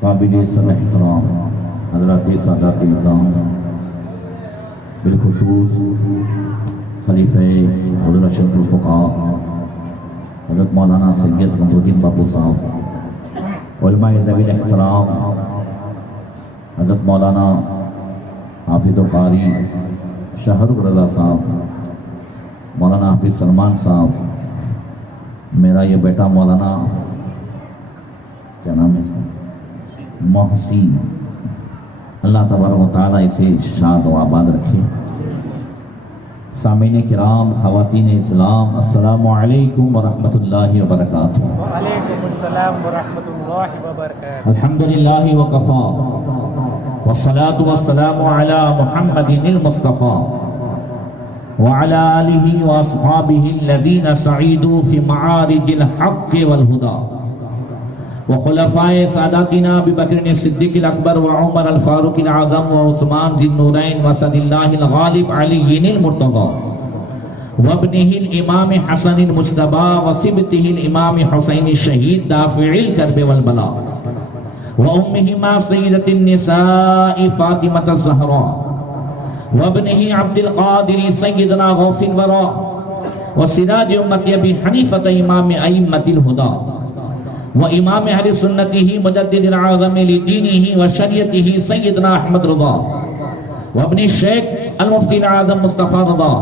قابل سر احترام حضرات سادات نظام، بالخصوص خلیفہ حضرت اشرف الفقہاء حضرت مولانا سید قمرالدین باپو صاحب، علماء ذوی الاحترام حضرت مولانا حافظ القاری شاہد رضا صاحب، مولانا حافظ سلمان صاحب، میرا یہ بیٹا مولانا کیا نام ہے اس کا، محسن، اللہ تبارک و تعالیٰ اسے شاد و آباد رکھے۔ سامعین کرام، خواتین اسلام، السلام علیکم ورحمۃ اللہ وبرکاتہ۔ وعلیکم السلام ورحمۃ اللہ وبرکاتہ۔ الحمدللہ وکفا والصلاة والسلام علی محمد المصطفیٰ وعلی آلہ واصحابہ الذین سعیدوا فی معارج الحق والہدی وخلفائے ساداتنا ابی بکر صدیق الاکبر وعمر الفاروق العظم وعثمان ذی النورین واسد اللہ الغالب علی المرتضی وابنہ الامام حسن المجتبی وصبتہ الامام حسین الشہید دافع الکرب والبلاء وامہما سیدۃ النساء فاطمۃ الزہراء وابنہ عبد القادر سیدنا غوث الورا وسراج امت ابی حنیفۃ امام ائمۃ الہدی وامام اہل سنتہ مجدد العظم لدینہ وشریعتہ سیدنا احمد رضا وابن الشیخ المفتی العظم مصطفیٰ رضا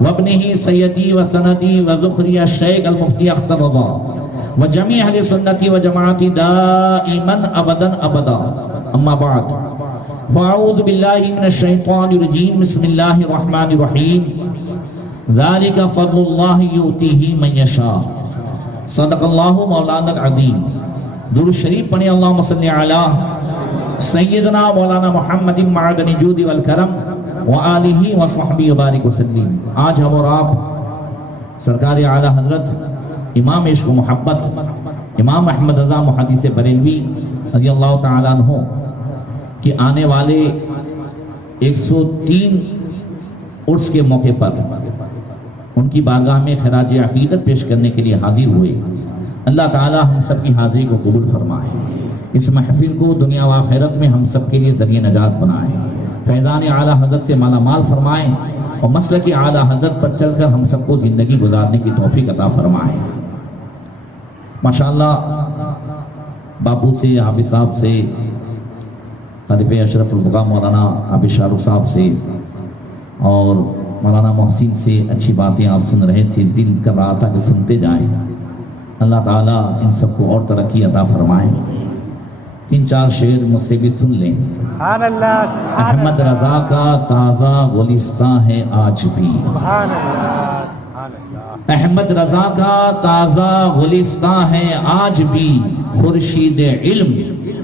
وابنہ سیدی وسندی وذخری الشیخ المفتی اختر رضا وجمیع اہل سنتی وجماعتی دائما ابدا ابدا، اما بعد فاعوذ باللہ من الشیطان الرجیم، بسم اللہ الرحمن الرحیم، ذالک فضل اللہ یؤتیہ من یشاء، صدق اللہ مولانا العظیم۔ درود شریف پڑھیں، اللہم صلی علی سیدنا مولانا محمد معدن الجود والکرم وآلہ وصحبہ وبارک وسلم۔ آج ہم اور آپ سرکار اعلیٰ حضرت امام عشق و محبت امام احمد رضا محدث بریلوی رضی اللہ تعالیٰ عنہ کہ آنے والے 103 عرس کے موقع پر ان کی بارگاہ میں خراج عقیدت پیش کرنے کے لیے حاضر ہوئے۔ اللہ تعالیٰ ہم سب کی حاضری کو قبول فرمائے، اس محفل کو دنیا و آخرت میں ہم سب کے لیے ذریعہ نجات بنائے، فیضان اعلیٰ حضرت سے مالا مال فرمائے اور مسلک اعلیٰ حضرت پر چل کر ہم سب کو زندگی گزارنے کی توفیق عطا فرمائے۔ ماشاءاللہ باپو سے، حافظ صاحب سے، خلیفہ اشرف الفقہاء مولانا حافظ شاہ رخ صاحب سے اور مولانا محسن سے اچھی باتیں آپ سن رہے تھے، دل کر رہا تھا کہ سنتے جائیں۔ اللہ تعالیٰ ان سب کو اور ترقی عطا فرمائیں۔ 3-4 شعر مجھ سے بھی سن لیں۔ سبحان اللہ، سبحان احمد رضا کا تازہ گلستاں ہے آج بھی، سبحان اللہ، سبحان اللہ۔ احمد رضا کا تازہ گلستاں ہے آج بھی، خورشید علم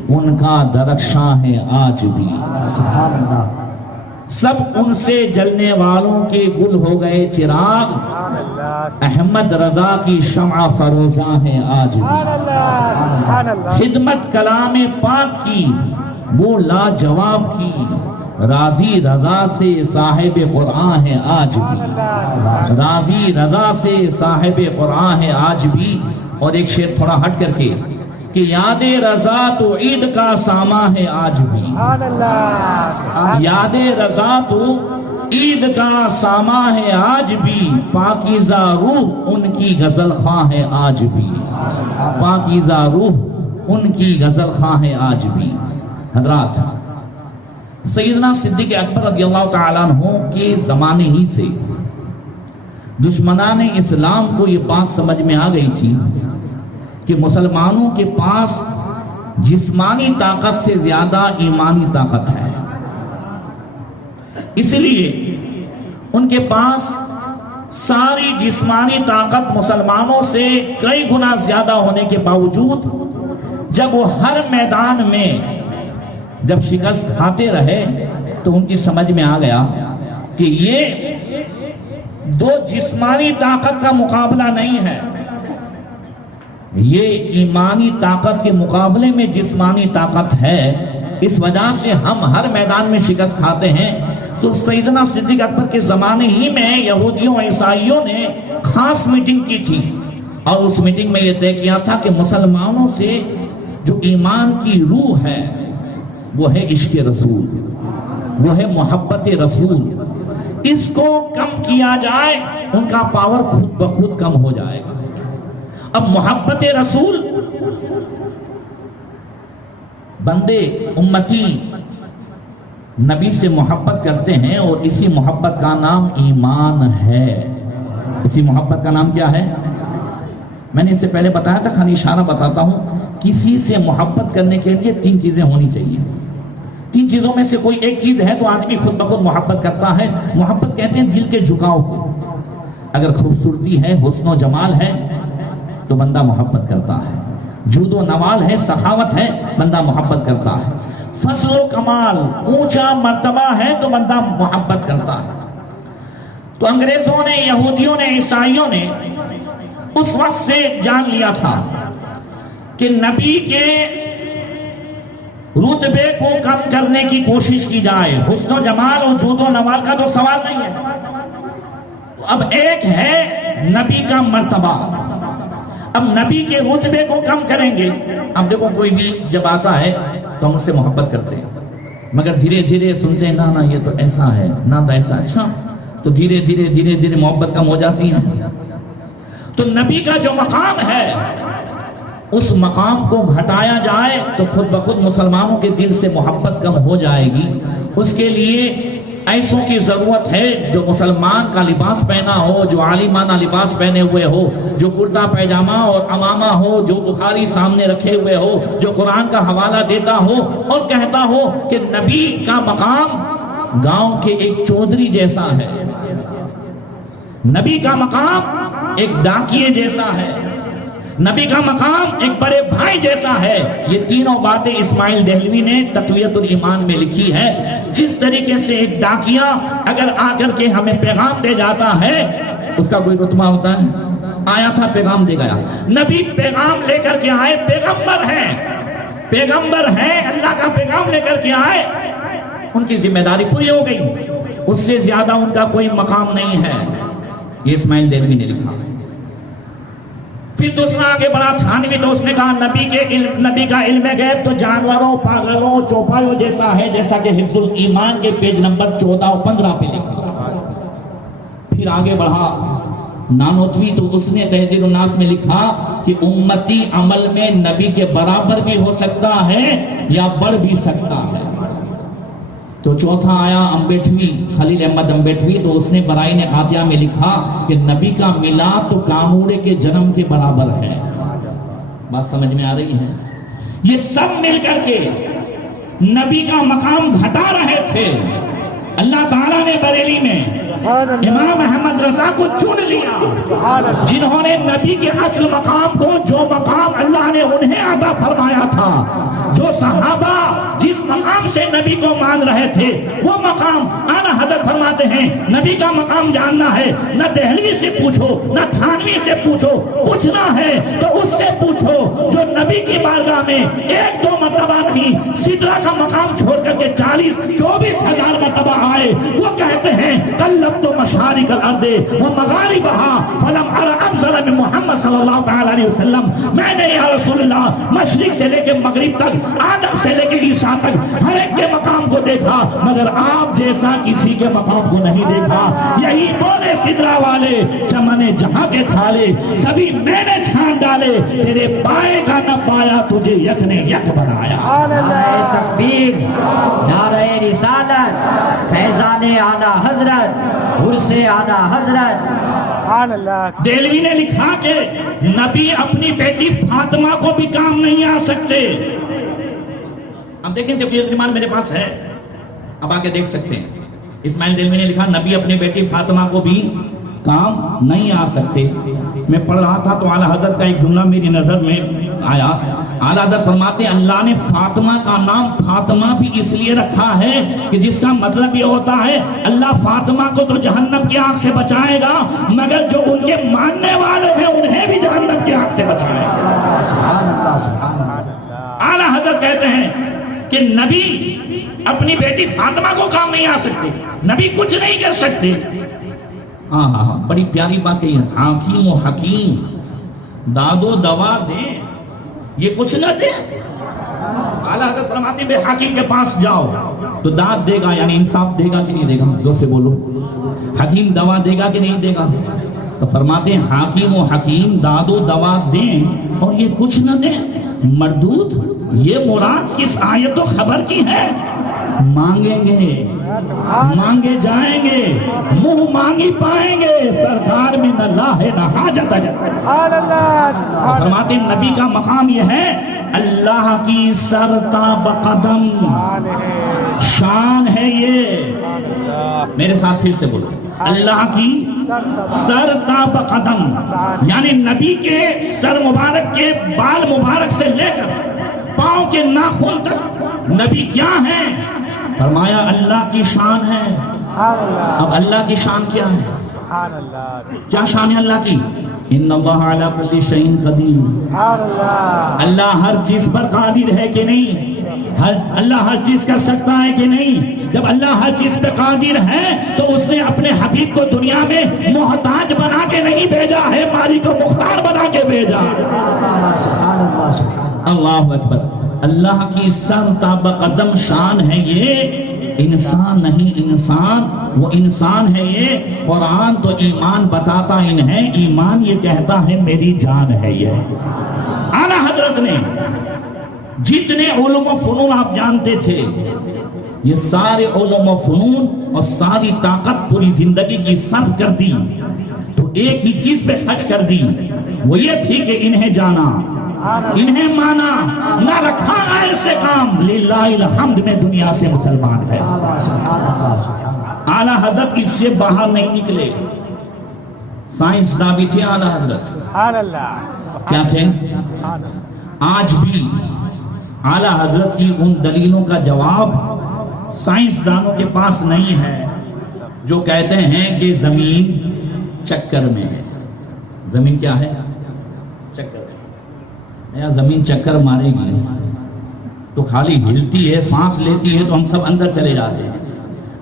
ان کا درخشاں ہے آج بھی، سبحان اللہ۔ سب ان سے جلنے والوں کے گل ہو گئے چراغ، احمد رضا کی شمع فروزاں ہے آج بھی، سبحان اللہ، سبحان اللہ۔ خدمت کلام پاک کی وہ لاجواب کی، راضی رضا سے صاحب قرآن ہے آج بھی، راضی رضا سے صاحب قرآن ہے آج بھی۔ اور ایک شعر تھوڑا ہٹ کر کے کہ یاد رضا تو عید کا ساماں ہے آج بھی، سبحان اللہ، یاد رضا تو عید کا ساماں ہے آج بھی، پاکیزہ روح ان کی غزل خواں ہے آج بھی، پاکیزہ روح ان کی غزل خواں ہے آج بھی۔ حضرات، سیدنا صدیق اکبر رضی اللہ تعالیٰ عنہ کے زمانے ہی سے دشمنان اسلام کو یہ بات سمجھ میں آ گئی تھی کہ مسلمانوں کے پاس جسمانی طاقت سے زیادہ ایمانی طاقت ہے، اس لیے ان کے پاس ساری جسمانی طاقت مسلمانوں سے کئی گنا زیادہ ہونے کے باوجود جب وہ ہر میدان میں جب شکست کھاتے رہے تو ان کی سمجھ میں آ گیا کہ یہ دو جسمانی طاقت کا مقابلہ نہیں ہے، یہ ایمانی طاقت کے مقابلے میں جسمانی طاقت ہے، اس وجہ سے ہم ہر میدان میں شکست کھاتے ہیں۔ تو سیدنا صدیق اکبر کے زمانے ہی میں یہودیوں عیسائیوں نے خاص میٹنگ کی تھی اور اس میٹنگ میں یہ طے کیا تھا کہ مسلمانوں سے جو ایمان کی روح ہے وہ ہے عشق رسول، وہ ہے محبت رسول، اس کو کم کیا جائے ان کا پاور خود بخود کم ہو جائے گا۔ اب محبت رسول، بندے امتی نبی سے محبت کرتے ہیں اور اسی محبت کا نام ایمان ہے۔ اسی محبت کا نام کیا ہے؟ میں نے اس سے پہلے بتایا تھا، خالی اشارہ بتاتا ہوں۔ کسی سے محبت کرنے کے لیے 3 چیزیں ہونی چاہیے۔ 3 چیزوں میں سے کوئی ایک چیز ہے تو آدمی خود بخود محبت کرتا ہے۔ محبت کہتے ہیں دل کے جھکاؤ کو۔ اگر خوبصورتی ہے، حسن و جمال ہے تو بندہ محبت کرتا ہے، جود و نوال ہے، سخاوت ہے، بندہ محبت کرتا ہے، فضل و کمال، اونچا مرتبہ ہے تو بندہ محبت کرتا ہے۔ تو انگریزوں نے، یہودیوں نے، عیسائیوں نے اس وقت سے جان لیا تھا کہ نبی کے رتبے کو کم کرنے کی کوشش کی جائے۔ حسن و جمال اور جود و نوال کا تو سوال نہیں ہے، اب ایک ہے نبی کا مرتبہ۔ اب نبی کے رتبے کو کم کریں گے۔ اب دیکھو کوئی بھی جب آتا ہے تو ہم اس سے محبت کرتے ہیں، مگر دھیرے دھیرے سنتے ہیں نا یہ تو ایسا ہے، نہ تو ایسا، اچھا تو دھیرے دھیرے محبت کم ہو جاتی ہے۔ تو نبی کا جو مقام ہے اس مقام کو گھٹایا جائے تو خود بخود مسلمانوں کے دل سے محبت کم ہو جائے گی۔ اس کے لیے ایسوں کی ضرورت ہے جو مسلمان کا لباس پہنا ہو، جو عالمانہ لباس پہنے ہوئے ہو، جو کرتا پیجامہ اور عمامہ ہو، جو بخاری سامنے رکھے ہوئے ہو، جو قرآن کا حوالہ دیتا ہو اور کہتا ہو کہ نبی کا مقام گاؤں کے ایک چودھری جیسا ہے، نبی کا مقام ایک ڈاکیے جیسا ہے، نبی کا مقام ایک بڑے بھائی جیسا ہے۔ یہ تینوں باتیں اسماعیل دہلوی نے تقویت الایمان میں لکھی ہے۔ جس طریقے سے ایک ڈاکیا اگر آ کر کے ہمیں پیغام دے جاتا ہے، اس کا کوئی رتبہ ہوتا ہے؟ آیا تھا، پیغام دے گیا۔ نبی پیغام لے کر کے آئے، پیغمبر ہیں، پیغمبر ہیں، اللہ کا پیغام لے کر کے آئے، ان کی ذمہ داری پوری ہو گئی، اس سے زیادہ ان کا کوئی مقام نہیں ہے۔ یہ اسماعیل دہلوی نے لکھا۔ پھر دوسرا آگے بڑھا تھانوی، تو اس نے کہا نبی کا علم غیب تو جانوروں، پاگلوں، چوپایوں جیسا ہے، جیسا کہ حفظ الایمان کے پیج نمبر 14 اور 15 پہ لکھا۔ پھر آگے بڑھا نانوتوی، تو اس نے تحذیر الناس میں لکھا کہ امتی عمل میں نبی کے برابر بھی ہو سکتا ہے یا بڑھ بھی سکتا ہے۔ تو چوتھا آیا امبیٹوی، خلیل احمد امبیٹوی، تو اس نے برائن عادیہ میں لکھا کہ نبی کا میلاد تو کانوڑے کے جنم کے برابر ہے۔ بات سمجھ میں آ رہی ہے؟ یہ سب مل کر کے نبی کا مقام گھٹا رہے تھے۔ اللہ تعالیٰ نے بریلی میں امام احمد رضا کو چن لیا، جنہوں نے نبی کے اصل مقام کو، جو مقام اللہ نے انہیں عطا فرمایا تھا، جو صحابہ جس مقام سے نبی کو مان رہے تھے، وہ مقام اعلیٰ حضرت فرماتے ہیں نبی کا مقام جاننا ہے، نہ دہلوی سے پوچھو، نہ تھانوی سے پوچھو، پوچھنا ہے تو اس سے پوچھو جو نبی کی بارگاہ میں 1-2 مرتبہ نہیں، سدرہ کا مقام چھوڑ کر کے 40-24 ہزار مرتبہ آئے۔ وہ کہتے ہیں قلبت مشارق الارض ومغاربها فلم ارى افضل من محمد صلی اللہ تعالی علیہ وسلم۔ میں نے یا رسول اللہ مشرق سے لے کے مغرب تک، آدم سے لے کے عیسیٰ تک ہر ایک کے مقام کو دیکھا، مگر آپ جیسا کسی کے مقام کو نہیں دیکھا۔ یہی بولے سدرہ والے، چمن جہاں کے تھالے سبھی میں نے چھان ڈالے، تیرے پائے کا نہ پایا تجھے یک نے یک بنایا۔ نعرہ تکبیر، نعرہ رسالت، فیضان اعلیٰ حضرت، عرس اعلیٰ حضرت۔ سبحان اللہ۔ دہلوی نے لکھا کہ نبی اپنی بیٹی فاطمہ کو بھی کام نہیں آ سکتے۔ اب دیکھیں جب یہ ایمان میرے پاس ہے، اب آگے دیکھ سکتے ہیں۔ اسماعیل دہلوی نے لکھا نبی اپنی بیٹی فاطمہ کو بھی کام نہیں آ سکتے۔ میں پڑھ رہا تھا تو اعلیٰ حضرت کا ایک جملہ میری نظر میں آیا۔ اعلیٰ حضرت فرماتے ہیں اللہ نے فاطمہ کا نام فاطمہ بھی اس لیے رکھا ہے کہ جس کا مطلب یہ ہوتا ہے اللہ فاطمہ کو تو جہنم کی آگ سے بچائے گا، مگر جو ان کے ماننے والے ہیں انہیں بھی جہنم کی آگ سے بچائے گا۔ سبحان اللہ، سبحان اللہ۔ اعلیٰ حضرت کہتے ہیں کہ نبی اپنی بیٹی فاطمہ کو کام نہیں آ سکتے، نبی کچھ نہیں کر سکتے۔ ہاں بڑی پیاری بات کہی ہے، حکیم و حکیم داد و دوا دیں، یہ کچھ نہ دیں. اعلیٰ حضرت فرماتے ہیں بے حکیم کے پاس جاؤ تو داد دے گا، یعنی انصاف دے گا کہ نہیں دے گا؟ زور سے بولو. حکیم دوا دے گا کہ نہیں دے گا؟ تو فرماتے ہیں حاکم و حکیم داد و دوا دیں اور یہ کچھ نہ دیں. مردود یہ مراد کس آیت و خبر کی ہے؟ مانگیں گے، مانگے جائیں گے، منہ مانگی پائیں گے، سرکار میں نہ لا ہے نہ حاجت ہے. سبحان اللہ سبحان اللہ. فرماتے ہیں نبی کا مقام یہ ہے اللہ کی سرتاب قدم شان ہے. یہ میرے ساتھ پھر سے بولو، اللہ کی سرتاب قدم، یعنی نبی کے سر مبارک کے بال مبارک سے لے کر پاؤں کے ناخن تک نبی کیا ہے؟ فرمایا اللہ کی شان ہے. سبحان اللہ اب اللہ کی شان کیا ہے؟ سبحان اللہ کیا شان ہے اللہ کی؟ ان اللہ علی کل شیء قدیر. سبحان اللہ. اللہ ہر چیز پر قادر ہے کہ نہیں؟ اللہ ہر چیز کر سکتا ہے کہ نہیں؟ جب اللہ ہر چیز پہ قادر ہے تو اس نے اپنے حبیب کو دنیا میں محتاج بنا کے نہیں بھیجا ہے، مالک و مختار بنا کے بھیجا. اللہ اکبر. اللہ کی سرتاب قدم شان ہے یہ، انسان نہیں انسان، وہ انسان ہے یہ. قرآن تو ایمان بتاتا انہیں، ایمان یہ کہتا ہے میری جان ہے یہ. اعلیٰ حضرت نے جتنے علوم و فنون آپ جانتے تھے، یہ سارے علوم و فنون اور ساری طاقت پوری زندگی کی صرف کر دی تو ایک ہی چیز پہ خرچ کر دی، وہ یہ تھی کہ انہیں جانا، انہیں مانا، نہ رکھا غیر سے کام. للہ الحمد میں دنیا سے مسلمان ہے. اعلیٰ حضرت اس سے باہر نہیں نکلے. سائنسداں بھی تھے اعلیٰ حضرت. سبحان اللہ. کیا تھے؟ سبحان اللہ. آج بھی اعلیٰ حضرت کی ان دلیلوں کا جواب سائنسدانوں کے پاس نہیں ہے جو کہتے ہیں کہ زمین چکر میں ہے. زمین کیا ہے؟ چکر ہے. یا زمین چکر مارے گی تو خالی ہلتی ہے، سانس لیتی ہے تو ہم سب اندر چلے جاتے ہیں.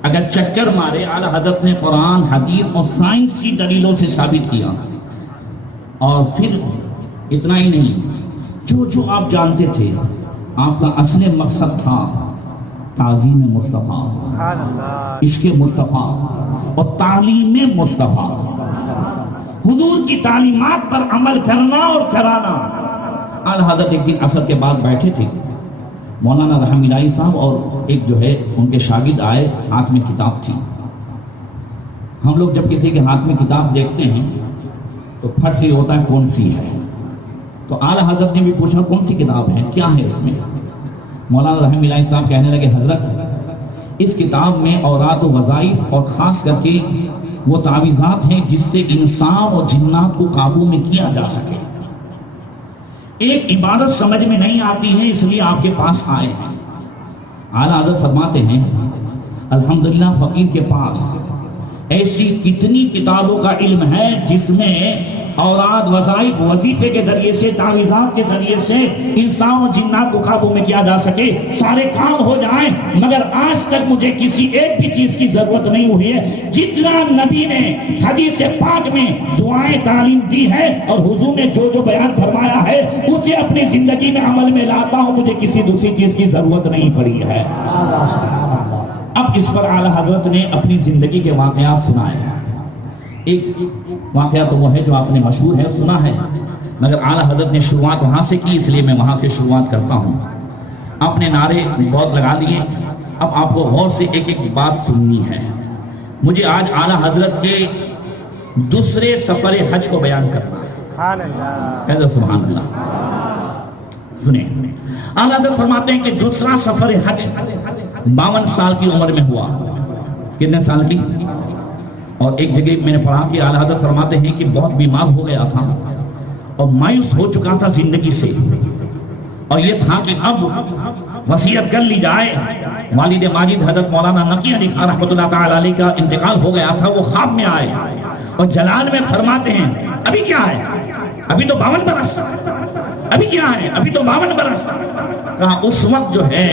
اگر چکر مارے، اعلیٰ حضرت نے قرآن، حدیث اور سائنسی دلیلوں سے ثابت کیا. اور پھر اتنا ہی نہیں، جو آپ جانتے تھے آپ کا اصل مقصد تھا تعظیم مصطفیٰ، سبحان اللہ. عشق مصطفیٰ اور تعلیم مصطفیٰ، حضور کی تعلیمات پر عمل کرنا اور کرانا. اعلیٰ حضرت ایک دن عصر کے بعد بیٹھے تھے، مولانا رحم الہی صاحب اور ایک جو ہے ان کے شاگرد آئے، ہاتھ میں کتاب تھی. ہم لوگ جب کسی کے ہاتھ میں کتاب دیکھتے ہیں تو فرض یہ ہوتا ہے کون سی ہے. تو اعلیٰ حضرت نے بھی پوچھا کون سی کتاب ہے، کیا ہے اس میں؟ مولانا رحم الہی صاحب کہنے لگے حضرت اس کتاب میں اوراد و وظائف اور خاص کر کے وہ تعویذات ہیں جس سے انسان اور جنات کو قابو میں کیا جا سکے. ایک عبادت سمجھ میں نہیں آتی ہے اس لیے آپ کے پاس آئے ہیں. اعلیٰ حضرت فرماتے ہیں الحمدللہ فقیر کے پاس ایسی کتنی کتابوں کا علم ہے جس میں اوراد، وظائف، وظیفے کے ذریعے سے، تعویذات کے ذریعے سے انسان و جنات کو قابو میں کیا جا سکے، سارے کام ہو جائیں. مگر آج تک مجھے کسی ایک بھی چیز کی ضرورت نہیں ہوئی ہے جتنا نبی نے حدیث پاک میں دعائیں تعلیم دی ہے اور حضور نے جو بیان فرمایا ہے اسے اپنی زندگی میں عمل میں لاتا ہوں. مجھے کسی دوسری چیز کی ضرورت نہیں پڑی ہے. اب اس پر اعلیٰ حضرت نے اپنی زندگی کے واقعات سنائے. ایک واقعہ تو وہ ہے جو آپ نے مشہور ہے، سنا ہے، مگر اعلیٰ حضرت نے شروعات وہاں سے کی اس لیے میں وہاں سے شروعات کرتا ہوں. آپ نے نعرے بہت لگا لیے، اب آپ کو غور سے ایک ایک بات سننی ہے. مجھے آج اعلیٰ حضرت کے دوسرے سفر حج کو بیان کرنا ہے. سبحان اللہ. کہتے سبحان اللہ. سنیں، اعلیٰ حضرت فرماتے ہیں کہ دوسرا سفر حج 52 سال کی عمر میں ہوا. کتنے سال کی؟ اور ایک جگہ میں نے پڑھا کہ اعلیٰ حضرت فرماتے ہیں کہ بہت بیمار ہو گیا تھا اور مایوس ہو چکا تھا زندگی سے، اور یہ تھا کہ اب وصیت کر لی جائے. والد ماجد حضرت مولانا نقی علی خان رحمۃ اللہ تعالی علیہ کا انتقال ہو گیا تھا. وہ خواب میں آئے اور جلال میں فرماتے ہیں ابھی کیا ہے، ابھی تو 52 برس، ابھی کیا ہے، ابھی تو 52 برس. کہا اس وقت جو ہے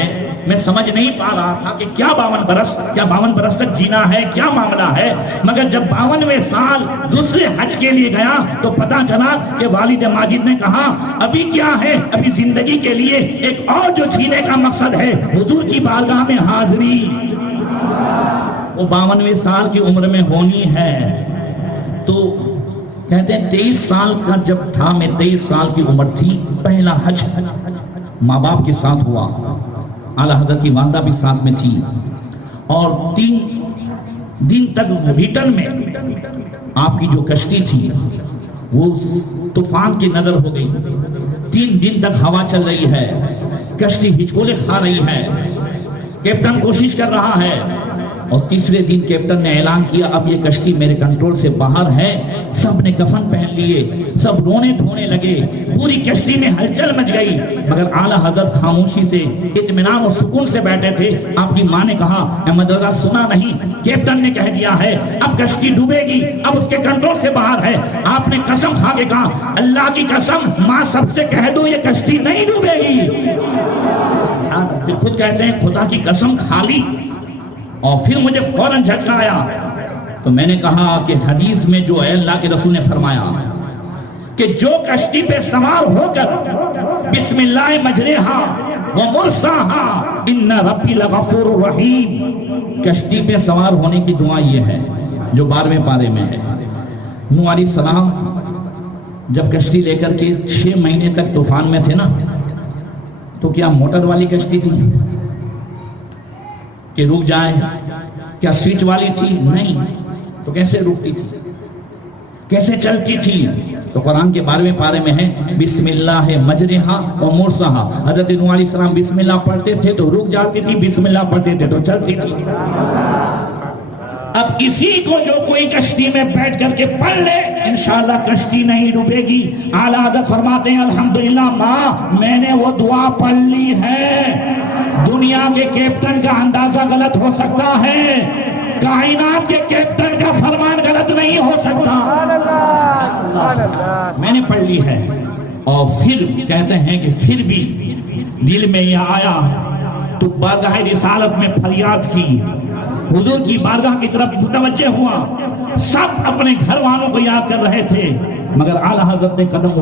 میں سمجھ نہیں پا رہا تھا کہ کیا 52 برس تک جینا ہے، کیا معاملہ ہے. مگر جب 52ویں سال دوسرے حج کے لیے گیا تو پتا چلا کہ والد ماجد نے کہا ابھی کیا ہے، ابھی زندگی کے لیے ایک اور جو جینے کا مقصد ہے حضور کی بارگاہ میں حاضری. وہ 52ویں سال کی عمر میں ہونی ہے. تو کہتے ہیں 23 سال کا جب تھا میں، 23 سال کی عمر تھی، پہلا حج ماں باپ کے ساتھ ہوا. اعلیٰ حضرت کی والدہ بھی ساتھ میں تھی، اور 3 دن تک ریٹرن میں آپ کی جو کشتی تھی وہ طوفان کی نظر ہو گئی. 3 دن تک ہوا چل رہی ہے، کشتی ہچکولے کھا رہی ہے، کیپٹن کوشش کر رہا ہے، اور تیسرے دن کیپٹن نے اعلان کیا اب یہ کشتی میرے کنٹرول سے باہر ہے. سب نے کفن پہن لیے، سب رونے دھونے لگے، پوری کشتی میں ہلچل مچ گئی. مگر اعلیٰ حضرت خاموشی سے، اطمینان اور سکون سے بیٹھے تھے. آپ کی ماں نے کہا احمد رضا سنا نہیں، کیپٹن نے کہہ دیا ہے اب کشتی ڈوبے گی، اب اس کے کنٹرول سے باہر ہے. آپ نے قسم کھا کے کہا اللہ کی قسم ماں سب سے کہہ دو یہ کشتی نہیں ڈوبے گی. پھر خود کہتے ہیں خدا کی قسم کھا لی. اور پھر مجھے فوراً جھٹکا آیا. تو میں نے کہا کہ حدیث میں جو ہے اللہ کے رسول نے فرمایا کہ جو کشتی پہ سوار ہو کر بسم اللہ مجریہا ومرساہا ان ربی لغفور رحیم، کشتی پہ سوار ہونے کی دعا یہ ہے جو 12ویں پارے میں ہے. نوح علیہ السلام جب کشتی لے کر کے 6 مہینے تک طوفان میں تھے نا، تو کیا موٹر والی کشتی تھی کہ رک جائے؟ کیا سوئچ والی تھی؟ نہیں. تو کیسے رکتی تھی، کیسے چلتی تھی؟ تو قرآن کے 12ویں پارے میں ہے بسم اللہ مجریہا و مرساہا. حضرت نوح علیہ السلام بسم اللہ پڑھتے تھے تو رک جاتی تھی، بسم اللہ پڑھتے تھے تو چلتی تھی. اب اسی کو جو کوئی کشتی میں بیٹھ کر کے پڑھ لے انشاءاللہ کشتی نہیں ڈوبے گی. اعلیٰ حضرت فرماتے ہیں الحمدللہ ماں میں نے وہ دعا پڑھ لی ہے. دنیا کے کیپٹن کا اندازہ غلط ہو سکتا ہے، کائنات کے کیپٹن کا فرمان غلط نہیں ہو سکتا. میں نے پڑھ لی ہے. اور پھر کہتے ہیں کہ پھر بھی دل میں یہ آیا تو بارگاہ رسالت میں فریاد کی، حضور کی بارگاہ کی طرف متوجہ ہوا. سب اپنے گھر والوں کو یاد کر رہے تھے، مگر اعلیٰ حضرت نے قلم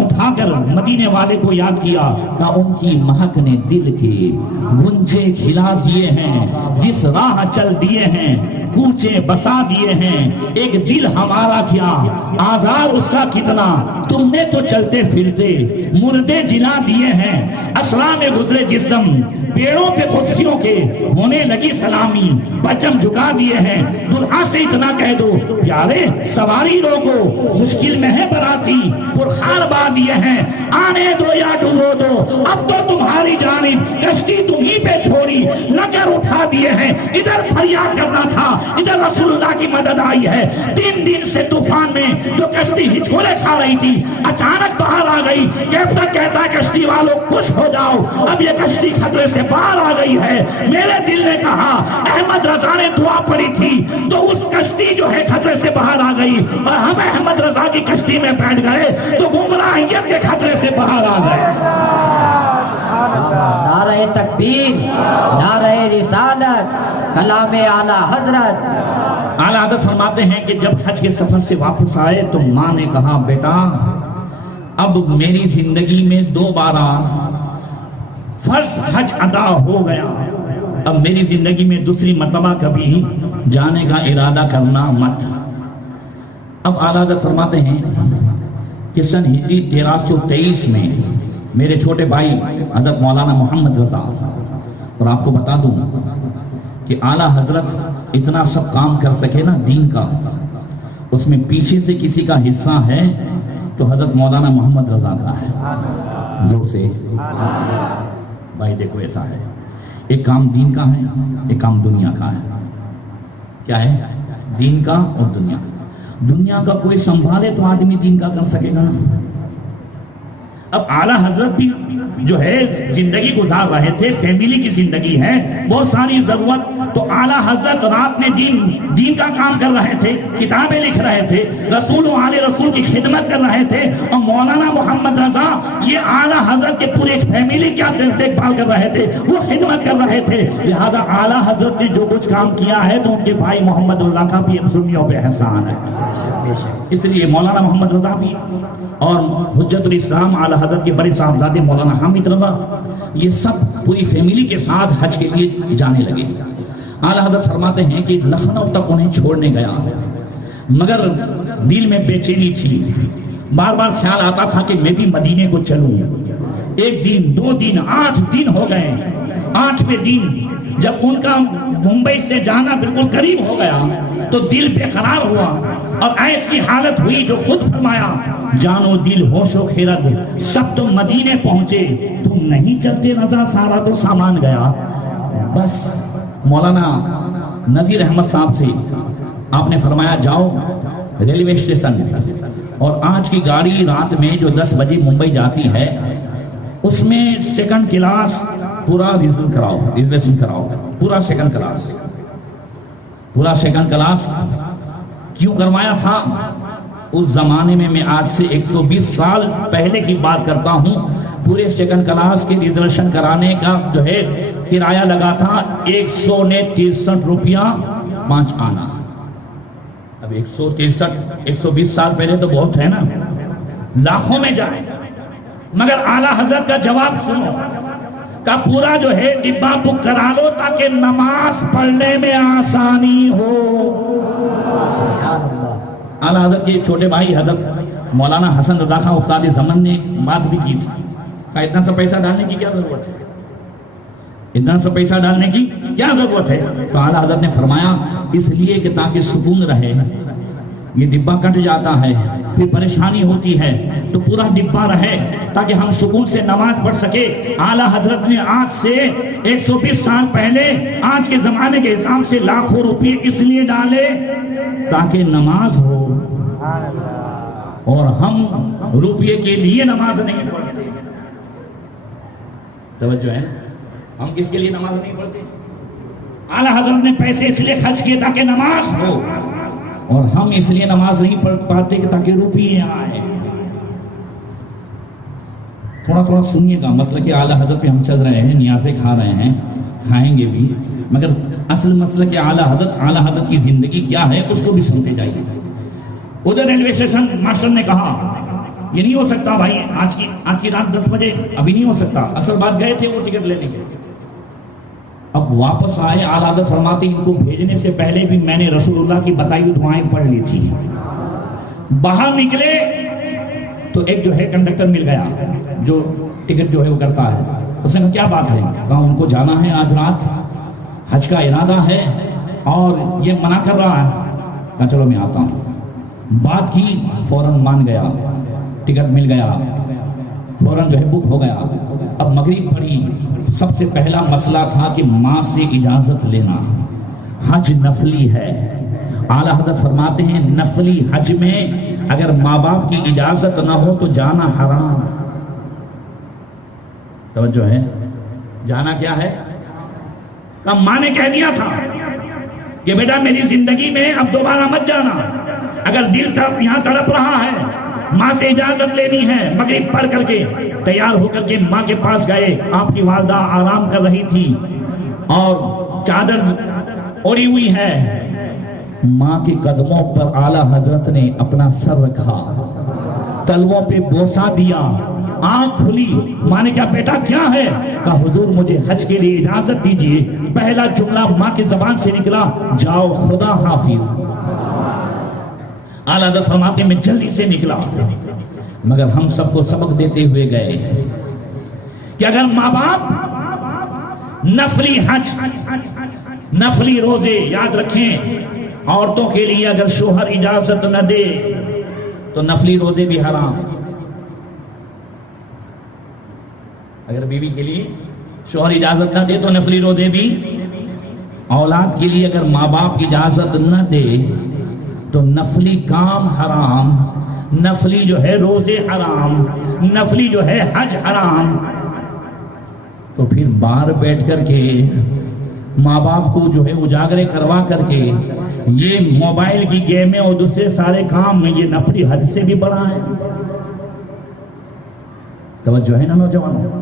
اٹھا کر مدینے والے کو یاد کیا کہ ان کی مہک نے دل کے گنجے کھلا دیے ہیں، جس راہ چل دیے ہیں کوچے بسا دیے ہیں. ایک دل ہمارا کیا آزار اس کا کتنا، تم نے تو چلتے پھرتے مردے جلا دیے ہیں. اسرا میں گزرے جس دم پیڑوں پہ قدسیوں کے ہونے لگی سلامی، پرچم جھکا دیے ہیں. دلہا سے اتنا کہہ دو پیارے سواری روکو، مشکل میں ہے براتی پرخار با دیے ہیں. آنے دو یا ڈوبو دو اب تو تمہاری جانب، کشتی تمہیں پہ چھوڑی لگر اٹھا دیے ہیں. ادھر فریاد کرنا تھا، ادھر رسول اللہ کی مدد آئی ہے. 3 دن سے طوفان میں جو کشتی ہچکولے کھا رہی تھی اچانک باہر آ گئی. کیپٹن کہتا ہے کشتی والوں خوش ہو جاؤ، اب یہ کشتی خطرے سے باہر آ گئی ہے. میرے دل نے کہا احمد رضا نے دعا پڑھی تھی تو اس کشتی جو ہے خطرے سے باہر آ گئی، اور ہم احمد رضا کی کشتی میں بیٹھ گئے تو گمراہیت کے خطرے سے باہر آ گئے. نعرہ تکبیر، نعرہ رسالت، کلام اعلیٰ حضرت. اعلیٰ حضرت فرماتے ہیں کہ جب حج کے سفر سے واپس آئے تو ماں نے کہا بیٹا اب میری زندگی میں 2 بار فرض حج ادا ہو گیا، اب میری زندگی میں دوسری مرتبہ کبھی جانے کا ارادہ کرنا مت. اب اعلیٰ حضرت فرماتے ہیں کہ سن ہجری 1323 میں میرے چھوٹے بھائی حضرت مولانا محمد رضا، اور آپ کو بتا دوں کہ اعلیٰ حضرت اتنا سب کام کر سکے نا دین کا، اس میں پیچھے سے کسی کا حصہ ہے تو حضرت مولانا محمد رضا کا ہے. زور سے بھائی دیکھو ایسا ہے، ایک کام دین کا ہے، ایک کام دنیا کا ہے. کیا ہے؟ دین کا اور دنیا کا. دنیا کا کوئی سنبھالے تو آدمی دین کا کر سکے گا. اب اعلیٰ حضرت بھی جو ہے زندگی گزار رہے تھے، فیملی کی زندگی ہے، بہت ساری ضرورت، تو اعلیٰ حضرت رات میں دین کا کام کر رہے تھے، کتابیں لکھ رہے تھے، رسول و آل رسول کی خدمت کر رہے تھے، اور مولانا محمد رضا یہ اعلیٰ حضرت کے پورے ایک فیملی کیا دیکھ بھال کر رہے تھے، وہ خدمت کر رہے تھے، لہذا اعلیٰ حضرت نے جو کچھ کام کیا ہے تو ان کے بھائی محمد رضا کا بھی سنیوں پہ احسان ہے۔ اس لیے مولانا محمد رضا بھی اور حجت الاسلام اعلیٰ حضرت کے بڑے صاحبزادے مولانا حامد رضا، یہ سب پوری فیملی کے ساتھ حج کے لیے جانے لگے۔ اعلیٰ حضرت فرماتے ہیں کہ لکھنؤ تک انہیں چھوڑنے گیا، مگر دل میں بے چینی تھی، بار بار خیال آتا تھا کہ میں بھی مدینے کو چلوں۔ ایک دن، 2 دن، 8 دن ہو گئے۔ 8ویں دن جب ان کا ممبئی سے جانا بالکل قریب ہو گیا تو دل بے قرار ہوا، اور ایسی حالت ہوئی جو خود فرمایا، جان و دل ہوش و خرد سب تو مدینے پہنچے، تم نہیں چلتے رضا، سارا تو سامان گیا۔ بس مولانا نذیر احمد صاحب سے آپ نے فرمایا جاؤ ریلوے اسٹیشن، اور آج کی گاڑی رات میں جو 10 بجے ممبئی جاتی ہے اس میں سیکنڈ کلاس پورا ریزرویشن کراؤ، پورا سیکنڈ کلاس کیوں کروایا تھا؟ اس زمانے میں آج سے 120 سال پہلے کی بات کرتا ہوں، پورے سیکنڈ کلاس کے ریزرویشن کرانے کا جو ہے کرایہ لگا تھا 163 روپیہ 5 آنا۔ اب 163 120 سال پہلے تو بہت ہے نا، لاکھوں میں جائے، مگر اعلیٰ حضرت کا جواب سنو، کا پورا جو ہے ڈبہ بک کرا لو تاکہ نماز پڑھنے میں آسانی ہو۔ اعلیٰ حضرت کے چھوٹے بھائی حضرت مولانا حسن رضا خان استاد زمن نے بات بھی کی تھی، کہا اتنا سا پیسہ ڈالنے کی کیا ضرورت ہے، اتنا سا پیسہ ڈالنے کی کیا ضرورت ہے؟ تو اعلیٰ حضرت نے فرمایا اس لیے کہ تاکہ سکون رہے، یہ ڈبہ کٹ جاتا ہے پھر پریشانی ہوتی ہے، تو پورا ڈبہ رہے تاکہ ہم سکون سے نماز پڑھ سکے۔ اعلیٰ حضرت نے آج سے 120 سال پہلے آج کے زمانے کے حساب سے لاکھوں روپے اس لیے ڈالے تاکہ نماز ہو، اور ہم روپے کے لیے نماز نہیں پڑھتے۔ توجہ ہے نا، ہم کس کے لیے نماز نہیں پڑھتے؟ اعلیٰ حضرت نے پیسے اس لیے خرچ کیے تاکہ نماز ہو، اور ہم اس لیے نماز نہیں پڑھ پاتے کہ تاکہ روپیے آئے۔ تھوڑا سنیے گا، مسئلہ کہ اعلیٰ حضرت پہ ہم چل رہے ہیں، نیازیں کھا رہے ہیں، کھائیں گے بھی، مگر اصل مسئلہ کہ اعلیٰ حضرت کی زندگی کیا ہے اس کو بھی سنتے جائیے۔ ادھر ریلوے اسٹیشن ماسٹر نے کہا یہ نہیں ہو سکتا بھائی، آج کی رات 10 بجے ابھی نہیں ہو سکتا، اصل بات گئے تھے وہ ٹکٹ لینے کے۔ اب واپس آئے، اعلیٰ حضرت فرماتے ان کو بھیجنے سے پہلے بھی میں نے رسول اللہ کی بتائی دعائیں پڑھ لی تھی۔ باہر نکلے تو ایک جو ہے کنڈکٹر مل گیا جو ٹکٹ جو ہے وہ کرتا ہے، اس نے کہا کیا بات ہے؟ کہا ان کو جانا ہے آج رات، حج کا ارادہ ہے اور یہ منع کر رہا ہے۔ کہا چلو میں آتا ہوں۔ بات کی، فوراً مان گیا، ٹکٹ مل گیا، فوراً جو ہے بک ہو گیا۔ اب مغرب پڑی، سب سے پہلا مسئلہ تھا کہ ماں سے اجازت لینا، حج نفلی ہے۔ اعلیٰ حضرت فرماتے ہیں نفلی حج میں اگر ماں باپ کی اجازت نہ ہو تو جانا حرام۔ توجہ ہے، جانا کیا ہے؟ کہ ماں نے کہہ دیا تھا کہ بیٹا میری زندگی میں اب دوبارہ مت جانا، اگر دل یہاں تڑپ رہا ہے ماں سے اجازت لینی ہے۔ مغرب پڑھ کر کے تیار ہو کر کے ماں کے پاس گئے، آپ کی والدہ آرام کر رہی تھی اور چادر اوڑی ہوئی ہے۔ ماں کے قدموں پر اعلیٰ حضرت نے اپنا سر رکھا، تلووں پہ بوسہ دیا، آنکھ کھلی۔ ماں نے کہا بیٹا کیا ہے؟ کہا حضور مجھے حج کے لیے اجازت دیجیے۔ پہلا جملہ ماں کی زبان سے نکلا، جاؤ خدا حافظ۔ اعلیٰ حضرت فرماتے میں جلدی سے نکلا، مگر ہم سب کو سبق دیتے ہوئے گئے کہ اگر ماں باپ نفلی حج، نفلی روزے، یاد رکھیں عورتوں کے لیے اگر شوہر اجازت نہ دے تو نفلی روزے بھی حرام۔ اگر بیوی کے لیے شوہر اجازت نہ دے تو نفلی روزے بھی، اولاد کے لیے اگر ماں باپ اجازت نہ دے تو نفلی کام حرام، نفلی جو ہے روزے حرام، نفلی جو ہے حج حرام۔ تو پھر باہر بیٹھ کر کے ماں باپ کو جو ہے اجاگر کروا کر کے یہ موبائل کی گیمیں اور دوسرے سارے کام میں یہ نفلی حد سے بھی بڑا ہے. توجہ ہے نا نوجوانوں؟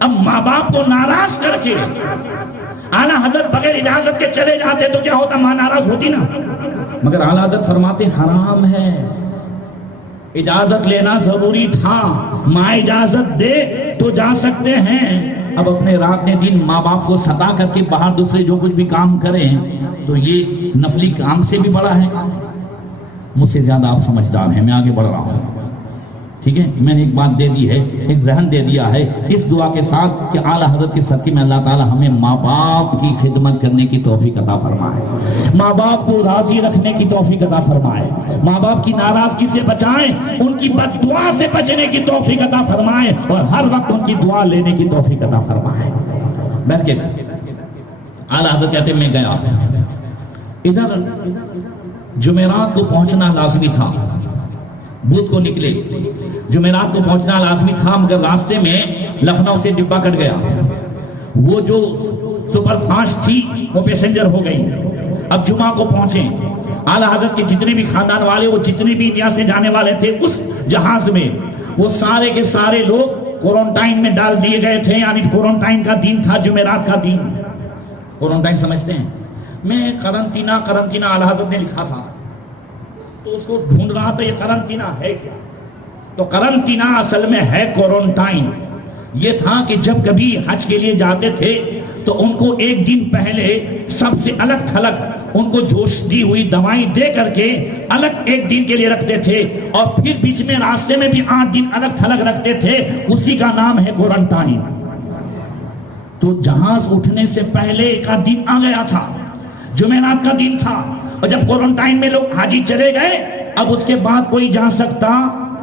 اب ماں باپ کو ناراض کر کے اعلیٰ حضرت بغیر اجازت کے چلے جاتے تو کیا ہوتا؟ ماں ناراض ہوتی نا. مگر اعلیٰ حضرت فرماتے حرام ہے، اجازت لینا ضروری تھا، ماں اجازت دے تو جا سکتے ہیں. اب اپنے رات دن ماں باپ کو ستا کر کے باہر دوسرے جو کچھ بھی کام کریں تو یہ نفلی کام سے بھی بڑا ہے. مجھ سے زیادہ آپ سمجھدار ہیں، میں آگے بڑھ رہا ہوں. ٹھیک ہے، میں نے ایک بات دے دی ہے، ایک ذہن دے دیا ہے اس دعا کے ساتھ کہ اعلیٰ حضرت کے صدقے میں اللہ تعالی ہمیں ماں باپ کی خدمت کرنے کی توفیق عطا فرمائے، ماں باپ کو راضی رکھنے کی توفیق عطا فرمائے، ماں باپ کی ناراضگی سے بچائیں، ان کی بد دعا سے بچنے کی توفیق عطا فرمائے اور ہر وقت ان کی دعا لینے کی توفیق عطا فرمائے. بلکہ اعلیٰ حضرت کہتے میں گیا ادھر جمعرات کو پہنچنا لازمی تھا، بدھ کو نکلے، جمعرات کو پہنچنا لازمی تھا، مگر راستے میں لکھنؤ سے ڈبہ کٹ گیا، وہ جو سپر فاسٹ تھی وہ پیسنجر ہو گئی. اب جمعہ کو پہنچے، اعلیٰ حضرت کے جتنے بھی خاندان والے، وہ جتنے بھی انڈیا سے جانے والے تھے اس جہاز میں، وہ سارے کے سارے لوگ کوارنٹائن میں ڈال دیے گئے تھے. یعنی کوارنٹائن کا دن تھا جمعرات کا دن. کوارنٹائن سمجھتے ہیں؟ میں قرنطینہ اعلیٰ حضرت نے لکھا تھا تو اس کو ڈھونڈ رہا تھا یہ قرنطینہ ہے کیا. تو قرنطینہ اصل میں ہے کوارنٹائن. یہ تھا کہ جب کبھی حج کے لیے جاتے تھے تو ان کو ایک دن پہلے سب سے الگ تھلگ ان کو جوش دی ہوئی دوائیں دے کر کے الگ ایک دن کے لیے رکھتے تھے، اور پھر بیچ میں راستے میں بھی 8 دن الگ تھلگ رکھتے تھے. اسی کا نام ہے کوارنٹائن. تو جہاز اٹھنے سے پہلے کا دن آ گیا تھا، جمعرات کا دن تھا، اور جب کوارنٹائن میں لوگ حاجی چلے گئے اب اس کے بعد کوئی جا سکتا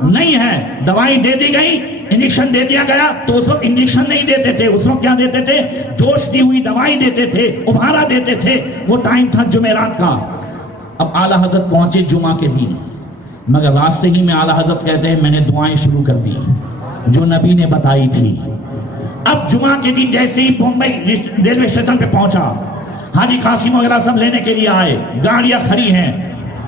نہیں ہے. دوائی دے دی گئی، انجیکشن دے دیا گیا. تو اس وقت انجیکشن نہیں دیتے تھے، اس وقت کیا دیتے تھے؟ جوش دی ہوئی دوائی دیتے تھے، ابھارا دیتے تھے. وہ ٹائم تھا جمعرات کا. اب اعلیٰ حضرت پہنچے جمعہ کے دن، مگر راستے ہی میں اعلیٰ حضرت کہتے ہیں میں نے دعائیں شروع کر دی جو نبی نے بتائی تھی. اب جمعہ کے دن جیسے ہی بمبئی ریلوے اسٹیشن پہ پہنچا، حاجی قاسم وغیرہ سب لینے کے لیے آئے، گاڑیاں کھڑی ہیں،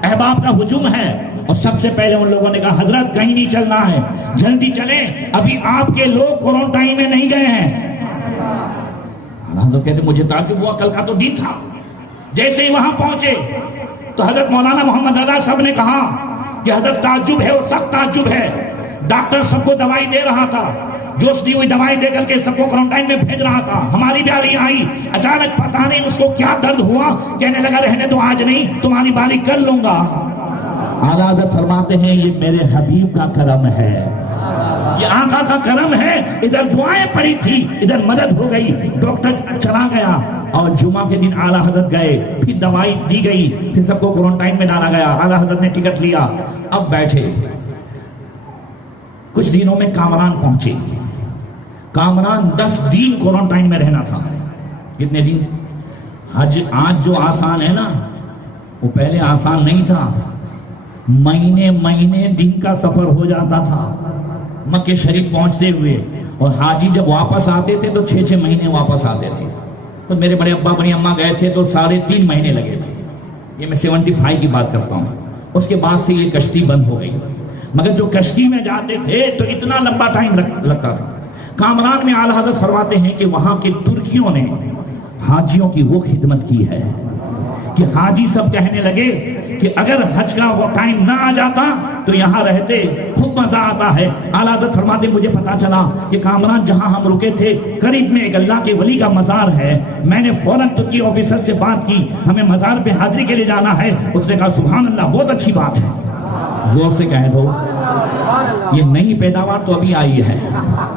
احباب کا ہجوم ہے، اور سب سے پہلے ان لوگوں نے کہا حضرت کہیں نہیں چلنا ہے، جلدی چلیں، ابھی آپ کے لوگ کوارنٹائن میں نہیں گئے ہیں. حضرت کہتے مجھے تعجب ہوا، کل کا تو دن تھا. جیسے ہی وہاں پہنچے تو حضرت مولانا محمد رضا صاحب نے کہا کہ حضرت تعجب ہے اور سخت تعجب ہے. ڈاکٹر سب کو دوائی دے رہا تھا، جوش دی ہوئی دوائی دے کر کے سب کو کوارنٹائن میں بھیج رہا تھا. ہماری بیاری آئی، اچانک پتہ نہیں اس کو کیا درد ہوا، کہنے لگا رہنے تو آج نہیں، تمہاری باری کر لوں گا. اعلیٰ حضرت فرماتے ہیں یہ میرے حبیب کا کرم ہے، یہ آقا کا کرم ہے. ادھر دعائیں پڑی تھی، ادھر مدد ہو گئی. ڈاکٹر چلا گیا اور جمعہ کے دن اعلیٰ حضرت گئے، پھر دوائی دی گئی، پھر سب کو کوارنٹائن میں ڈالا گیا. اعلیٰ حضرت نے ٹکٹ لیا، اب بیٹھے. کچھ دنوں میں کامران پہنچے. کامران 10 دن کوارنٹائن میں رہنا تھا. کتنے دن؟ آج جو آسان ہے نا وہ پہلے آسان نہیں تھا. مہینے دن کا سفر ہو جاتا تھا مکہ شریف پہنچتے ہوئے، اور حاجی جب واپس آتے تھے تو 6 مہینے واپس آتے تھے. تو میرے بڑے ابا بڑی اماں گئے تھے تو 3.5 مہینے لگے تھے. یہ میں 75 کی بات کرتا ہوں. اس کے بعد سے یہ کشتی بند ہو گئی. مگر جو کشتی میں جاتے تھے تو اتنا لمبا ٹائم لگتا تھا. کامران میں اعلیٰ حضرت فرماتے ہیں کہ وہاں کے ترکیوں نے حاجیوں کی وہ خدمت کی ہے کہ حاجی سب کہنے لگے کہ اگر حج کا وہ ٹائم نہ آ جاتا تو یہاں رہتے خوب مزہ آتا ہے. اعلیٰ حضرت فرماتے مجھے پتا چلا کہ کامران جہاں ہم رکے تھے قریب میں ایک اللہ کے ولی کا مزار ہے. میں نے فوراً ترکی آفیسر سے بات کی، ہمیں مزار پہ حاضری کے لیے جانا ہے. اس نے کہا سبحان اللہ، بہت اچھی بات ہے. زور سے کہہ دو یہ نئی پیداوار تو ابھی آئی ہے.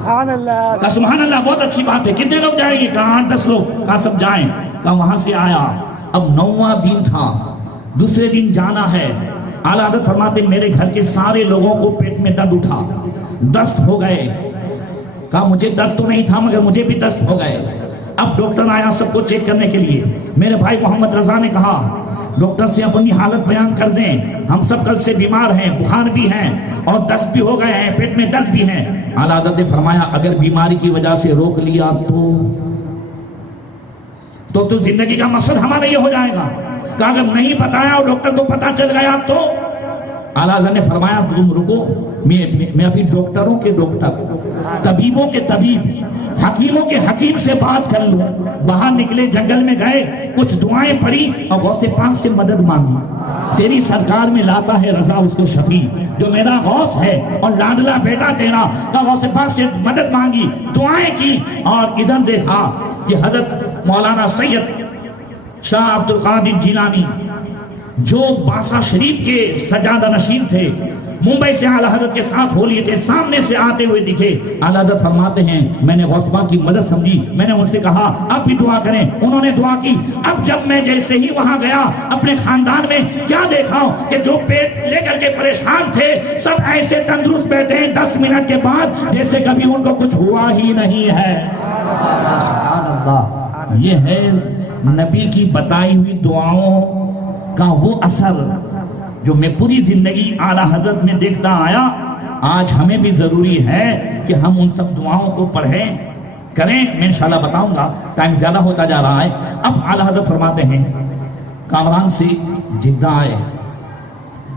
کہا سبحان اللہ، بہت اچھی بات ہے. کتنے لوگ جائیں گے؟ کہا 8-10 لوگ. کہا سب جائیں. کہا وہاں سے آیا. اب 9واں دن تھا، دوسرے دن جانا ہے. اعلیٰ حضرت فرماتے میرے گھر کے سارے لوگوں کو پیٹ میں درد اٹھا، دست ہو گئے. کہا مجھے درد تو نہیں تھا مگر مجھے بھی دست ہو گئے. اب ڈاکٹر آیا سب کو چیک کرنے کے لیے. میرے بھائی محمد رضا نے کہا ڈاکٹر سے اپنی حالت بیان کر دیں، ہم سب کل سے بیمار ہیں، بخار بھی ہیں اور دست بھی ہو گئے ہیں، پیٹ میں درد بھی ہیں۔ اعلیٰ حضرت نے فرمایا اگر بیماری کی وجہ سے روک لیا تو زندگی کا مقصد ہمارا یہ ہو جائے گا کہ اگر نہیں بتایا اور ڈاکٹر کو پتا چل گیا تو اعلیٰ حضرت نے فرمایا تم رکو، میں ابھی ڈاکٹروں کے ڈاکٹر، طبیبوں کے طبیب، حکیموں کے حکیم سے بات کر لوں۔ باہر نکلے، جنگل میں گئے، کچھ دعائیں پڑھی اور غوث پاک سے مدد مانگی۔ تیری سرکار میں لاتا ہے رضا اس کو شفیع، جو میرا غوث ہے اور لاڈلا بیٹا تیرا، کا غوث پاک سے مدد مانگی، دعائیں کی، اور ادھر دیکھا کہ حضرت مولانا سید شاہ عبد القادر جیلانی جو باسا شریف کے سجادہ نشین تھے، ممبئی سے اعلیٰ حضرت کے ساتھ ہو لیے تھے، سامنے سے آتے ہوئے دکھے۔ اعلیٰ حضرت فرماتے ہیں میں نے غوث پاک کی مدد سمجھی، میں نے ان سے کہا آپ بھی دعا کریں، انہوں نے دعا کی۔ اب جب میں جیسے ہی وہاں گیا اپنے خاندان میں کیا دیکھا کہ جو پیٹ لے کر کے پریشان تھے سب ایسے تندرست بیٹھے ہیں 10 منٹ کے بعد جیسے کبھی ان کو کچھ ہوا ہی نہیں ہے۔ یہ ہے نبی کی بتائی ہوئی دعاؤں کا وہ اثر جو میں پوری زندگی اعلیٰ حضرت میں دیکھتا آیا۔ آج ہمیں بھی ضروری ہے کہ ہم ان سب دعاؤں کو پڑھیں کریں۔ میں انشاءاللہ بتاؤں گا، ٹائم زیادہ ہوتا جا رہا ہے۔ اب اعلیٰ حضرت فرماتے ہیں کامران سے جدہ آئے،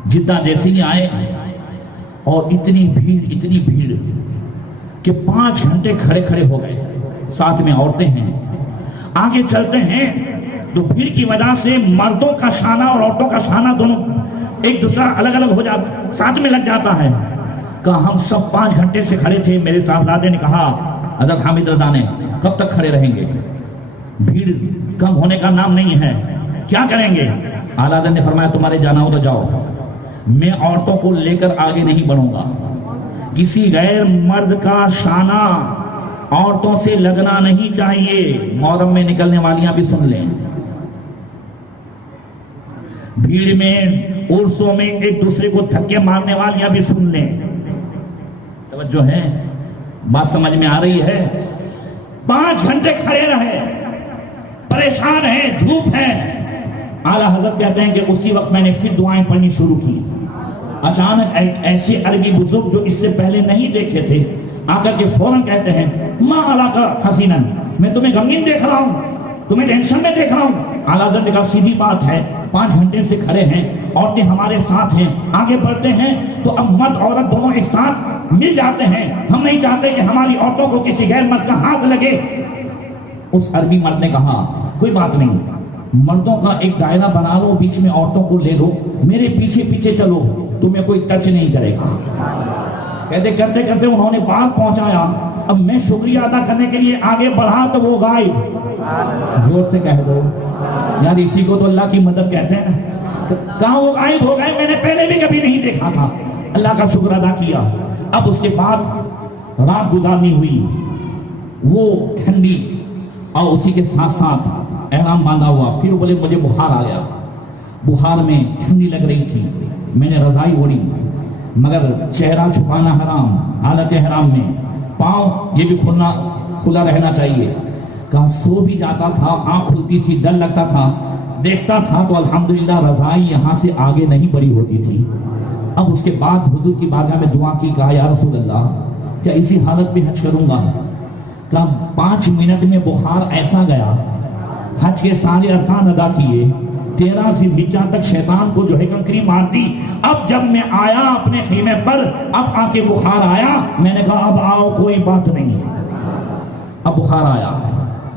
جدہ جیسے ہی آئے اور اتنی بھیڑ کہ 5 گھنٹے کھڑے ہو گئے، ساتھ میں عورتیں ہیں، آگے چلتے ہیں تو بھیڑ کی وجہ سے مردوں کا شانہ اور عورتوں کا شانہ دونوں ایک دوسرا الگ ہو جاتا، ساتھ میں لگ جاتا ہے۔ کہا ہم سب 5 گھنٹے سے کھڑے تھے۔ میرے صاحبزادے نے کہا حضرت حامد رضا نے کب تک کھڑے رہیں گے؟ بھیڑ کم ہونے کا نام نہیں ہے، کیا کریں گے؟ اعلیٰ حضرت نے فرمایا تمہارے جانا ہو تو جاؤ، میں عورتوں کو لے کر آگے نہیں بڑھوں گا، کسی غیر مرد کا شانہ عورتوں سے لگنا نہیں چاہیے۔ محرم میں نکلنے والیاں بھی سن لیں، بھیڑ میں عرسوں میں ایک دوسرے کو دھکے مارنے والیاں بھی سن لیں۔ توجہ ہے، بات سمجھ میں آ رہی ہے؟ 5 گھنٹے کھڑے رہے، پریشان ہیں، دھوپ ہے۔ اعلیٰ حضرت کہتے ہیں کہ اسی وقت میں نے پھر دعائیں پڑھنی شروع کی۔ اچانک ایک ایسے عربی بزرگ جو اس سے پہلے نہیں دیکھے تھے آ کر کے فوراً کہتے ہیں ما علاقہ حسینن، میں تمہیں غمگین دیکھ رہا ہوں، تمہیں ٹینشن میں دیکھ رہا ہوں۔ اعلیٰ حضرت نے کہا سیدھی بات ہے، 5 گھنٹے سے کھڑے ہیں، عورتیں ہمارے ساتھ ہیں، آگے بڑھتے ہیں تو اب مرد عورت دونوں ایک ساتھ مل جاتے ہیں، ہم نہیں چاہتے کہ ہماری عورتوں کو کسی غیر مرد کا ہاتھ لگے۔ اس عربی مرد نے کہا کوئی بات نہیں، مردوں کا ایک دائرہ بنا لو، بیچ میں عورتوں کو لے لو، میرے پیچھے چلو، تمہیں کوئی ٹچ نہیں کرے گا۔ کہتے کرتے انہوں نے بات پہنچایا۔ اب میں شکریہ ادا کرنے کے لیے آگے بڑھا تو وہ غائب، زور سے کہہ دو یار، اسی کو تو اللہ کی مدد کہتے ہیں۔ کہاں وہ غائب ہو گئے، میں نے پہلے بھی کبھی نہیں دیکھا تھا۔ اللہ کا شکر ادا کیا۔ اب اس کے بعد رات گزارنی ہوئی، وہ ٹھنڈی اور اسی کے ساتھ ساتھ احرام باندھا ہوا۔ پھر بولے مجھے بخار آ گیا، بخار میں ٹھنڈی لگ رہی تھی، میں نے رضائی اوڑھی، مگر چہرہ چھپانا حرام، حالت احرام میں پاؤں یہ بھی کھلا رہنا چاہیے۔ کہاں سو بھی جاتا تھا، آنکھ کھلتی تھی، ڈر لگتا تھا، دیکھتا تھا تو الحمدللہ رضائی یہاں سے آگے نہیں بڑھی ہوتی تھی۔ اب اس کے بعد حضور کی بارگاہ میں دعا کی، کہا یا رسول اللہ کیا اسی حالت میں حج کروں گا؟ کہا 5 منٹ میں بخار ایسا گیا، حج کے سارے ارکان ادا کیے، 13 ذوالحجہ تک شیطان کو جو ہے کنکری مار دی۔ اب جب میں آیا اپنے خیمے پر، اب آ کے بخار آیا، میں نے کہا اب آؤ کوئی بات نہیں۔ اب بخار آیا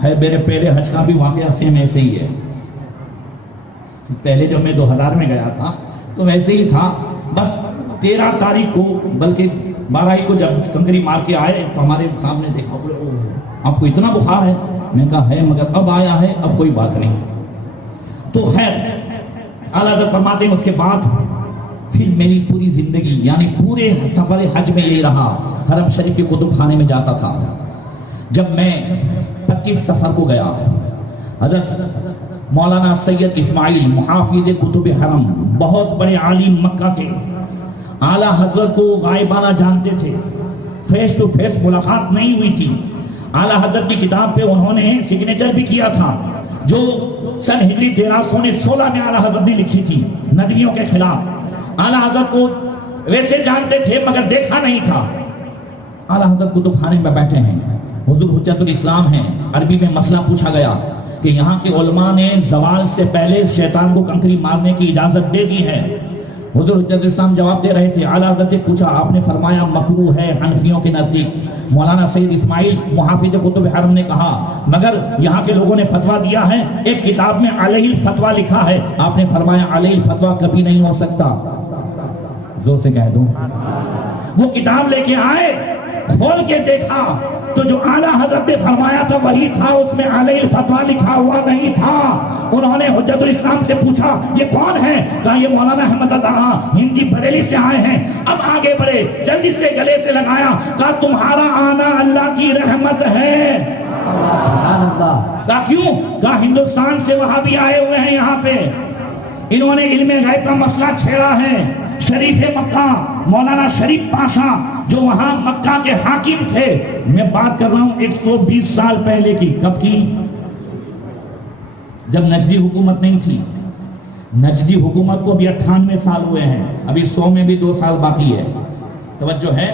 ہے، میرے پہلے حج کا بھی واقعہ سیم ایسے ہی ہے۔ پہلے جب میں 2000 میں گیا تھا تو ویسے ہی تھا، بس 13 تاریخ کو بلکہ 12 کو جب کنکری مار کے آئے تو ہمارے سامنے دیکھا، آپ کو اتنا بخار ہے؟ میں نے کہا ہے، مگر اب آیا ہے، اب کوئی بات نہیں۔ تو خیر اعلیٰ حضرت فرماتے ہیں اس کے بعد پھر میری پوری زندگی یعنی پورے سفر حج میں یہی رہا، حرم شریف کے کتب خانے میں جاتا تھا۔ جب میں 25 سفر کو گیا، حضرت مولانا سید اسماعیل محافظ کتب حرم، بہت بڑے عالم مکہ کے، اعلیٰ حضرت کو غائبانہ جانتے تھے، فیس ٹو فیس ملاقات نہیں ہوئی تھی۔ اعلیٰ حضرت کی کتاب پہ انہوں نے سگنیچر بھی کیا تھا، جو سن ہجری 1316 میں اعلیٰ حضرت نے لکھی تھی ندویوں کے خلاف. اعلیٰ حضرت کو ویسے جانتے تھے مگر دیکھا نہیں تھا. اعلیٰ حضرت کتب خانے میں بیٹھے ہیں, حضور حجت الاسلام ہیں. عربی میں مسئلہ پوچھا گیا کہ یہاں کے علماء نے زوال سے پہلے شیطان کو کنکری مارنے کی اجازت دے دی ہے. حضور حجت الاسلام جواب دے رہے تھے. اعلیٰ حضرت سے پوچھا, آپ نے فرمایا مکروہ ہے حنفیوں کے نزدیک. مولانا سید اسماعیل محافظ کتب حرم نے کہا مگر یہاں کے لوگوں نے فتویٰ دیا ہے, ایک کتاب میں علیہ الفتویٰ لکھا ہے. آپ نے فرمایا علیہ الفتویٰ کبھی نہیں ہو سکتا. زور سے کہہ دو. وہ کتاب لے کے آئے, کھول کے دیکھا تو جو اعلیٰ حضرت نے فرمایا تھا وہی تھا, اس میں علیہ الفتویٰ لکھا ہوا نہیں تھا. انہوں نے حجت الاسلام سے پوچھا یہ کون ہے؟ کہا یہ مولانا احمد عطا ہندی بریلی سے آئے ہیں. اب آگے بڑھے, جلدی سے گلے سے لگایا, کہا تمہارا آنا اللہ کی رحمت ہے. کہا کیوں؟ کہا ہندوستان سے وہاں بھی آئے ہوئے ہیں یہاں پہ, انہوں نے علم غیب کا مسئلہ چھیڑا ہے. شریف مکہ مولانا شریف پاشا جو وہاں مکہ کے حاکم تھے, میں بات کر رہا ہوں 120 سال پہلے کی. کب کی؟ جب نجدی حکومت نہیں تھی. نجدی حکومت کو بھی 98 سال ہوئے ہیں, ابھی 100 میں بھی 2 سال باقی ہے. توجہ ہے,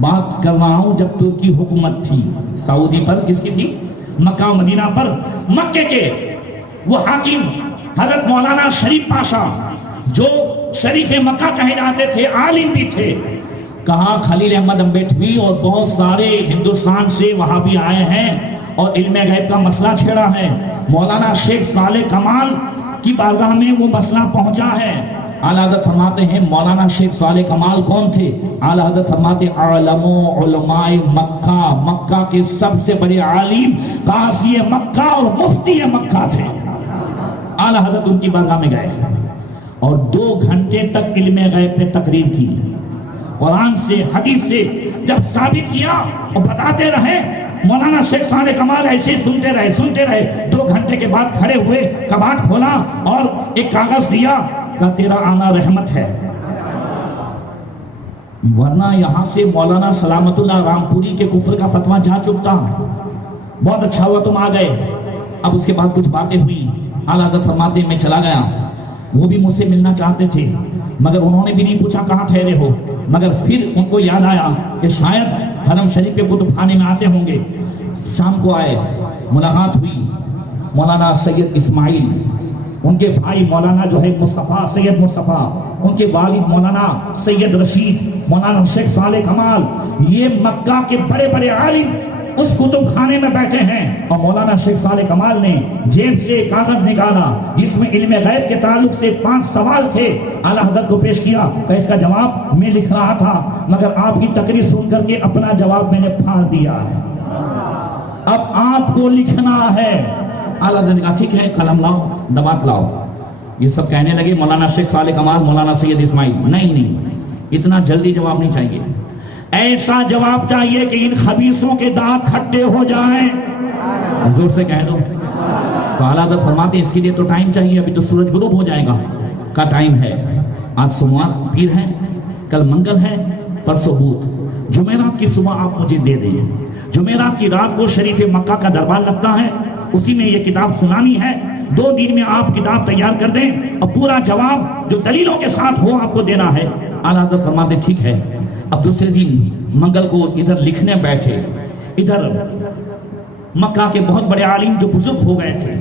بات کر رہا ہوں جب ترکی حکومت تھی سعودی پر. کس کی تھی؟ مکہ مدینہ پر. مکے کے وہ حاکم حضرت مولانا شریف پاشا جو شریف مکہ کہے جاتے تھے, عالم بھی تھے. کہا خلیل احمد امبیٹوی اور بہت سارے ہندوستان سے وہاں بھی آئے ہیں اور علم غیب کا مسئلہ چھیڑا ہے. مولانا شیخ صالح کمال کی بارگاہ میں وہ مسئلہ پہنچا ہے. اعلیٰ حضرت فرماتے ہیں مولانا شیخ صالح کمال کون تھے؟ اعلیٰ حضرت فرماتے عالم و علماء مکہ, مکہ کے سب سے بڑے عالم قاضی مکہ اور مفتی مکہ تھے. اعلیٰ حضرت ان کی بارگاہ میں گئے اور 2 گھنٹے تک علم غیب پہ تقریر کی. قرآن سے حدیث سے جب ثابت کیا اور بتاتے رہے, مولانا شیخ صالح کمال ایسے سنتے رہے. 2 گھنٹے کے بعد کھڑے ہوئے, کباٹ کھولا اور ایک کاغذ دیا, کہ تیرا آنا رحمت ہے, ورنہ یہاں سے مولانا سلامت اللہ رامپوری کے کفر کا فتویٰ جا چکتا. بہت اچھا ہوا تم آ گئے. اب اس کے بعد کچھ باتیں ہوئی. اعلیٰ حضرت فرماتے میں چلا گیا. وہ بھی مجھ سے ملنا چاہتے تھے مگر انہوں نے بھی نہیں پوچھا کہاں ٹھہرے ہو. مگر پھر ان کو یاد آیا کہ شاید حرم شریف کے کتب خانے میں آتے ہوں گے. شام کو آئے, ملاقات ہوئی. مولانا سید اسماعیل, ان کے بھائی مولانا جو ہے مصطفیٰ, سید مصطفیٰ, ان کے والد مولانا سید رشید, مولانا شیخ صالح کمال, یہ مکہ کے بڑے بڑے عالم اس کتب خانے میں بیٹھے ہیں. اور مولانا شیخ صالح کمال نے جیب سے کاغذ نکالا جس میں علم غیب کے تعلق سے 5 سوال تھے. اعلیٰ حضرت کو پیش کیا کہ اس کا جواب میں لکھ رہا تھا مگر آپ کی تقریر سن کر کے اپنا جواب میں نے پھاڑ دیا ہے, اب آپ کو لکھنا ہے. اعلیٰ حضرت نے کہا ٹھیک ہے, قلم لاؤ, دوات لاؤ. یہ سب کہنے لگے مولانا شیخ صالح کمال, مولانا سید اسماعیل, نہیں اتنا جلدی جواب نہیں چاہیے, ایسا جواب چاہیے کہ ان خبیثوں کے دانت کھٹے ہو جائیں. زور سے کہہ دو. تو اعلیٰ حضرت فرماتے ہیں اس کے لیے تو ٹائم چاہیے, ابھی تو سورج غروب ہو جائے گا. کا ٹائم ہے, آج سوموار پیر ہے, کل منگل ہے, پرسوں بدھ, جمعرات کی صبح آپ مجھے دے دیں. جمعرات کی رات کو شریف مکہ کا دربار لگتا ہے, اسی میں یہ کتاب سنانی ہے. 2 دن میں آپ کتاب تیار کر دیں اور پورا جواب جو دلیلوں کے ساتھ ہو آپ کو دینا ہے. اعلیٰ حضرت فرماتے ٹھیک ہے. اب دوسرے دن منگل کو ادھر لکھنے بیٹھے. ادھر مکہ کے بہت بڑے عالم جو بزرگ ہو گئے تھے,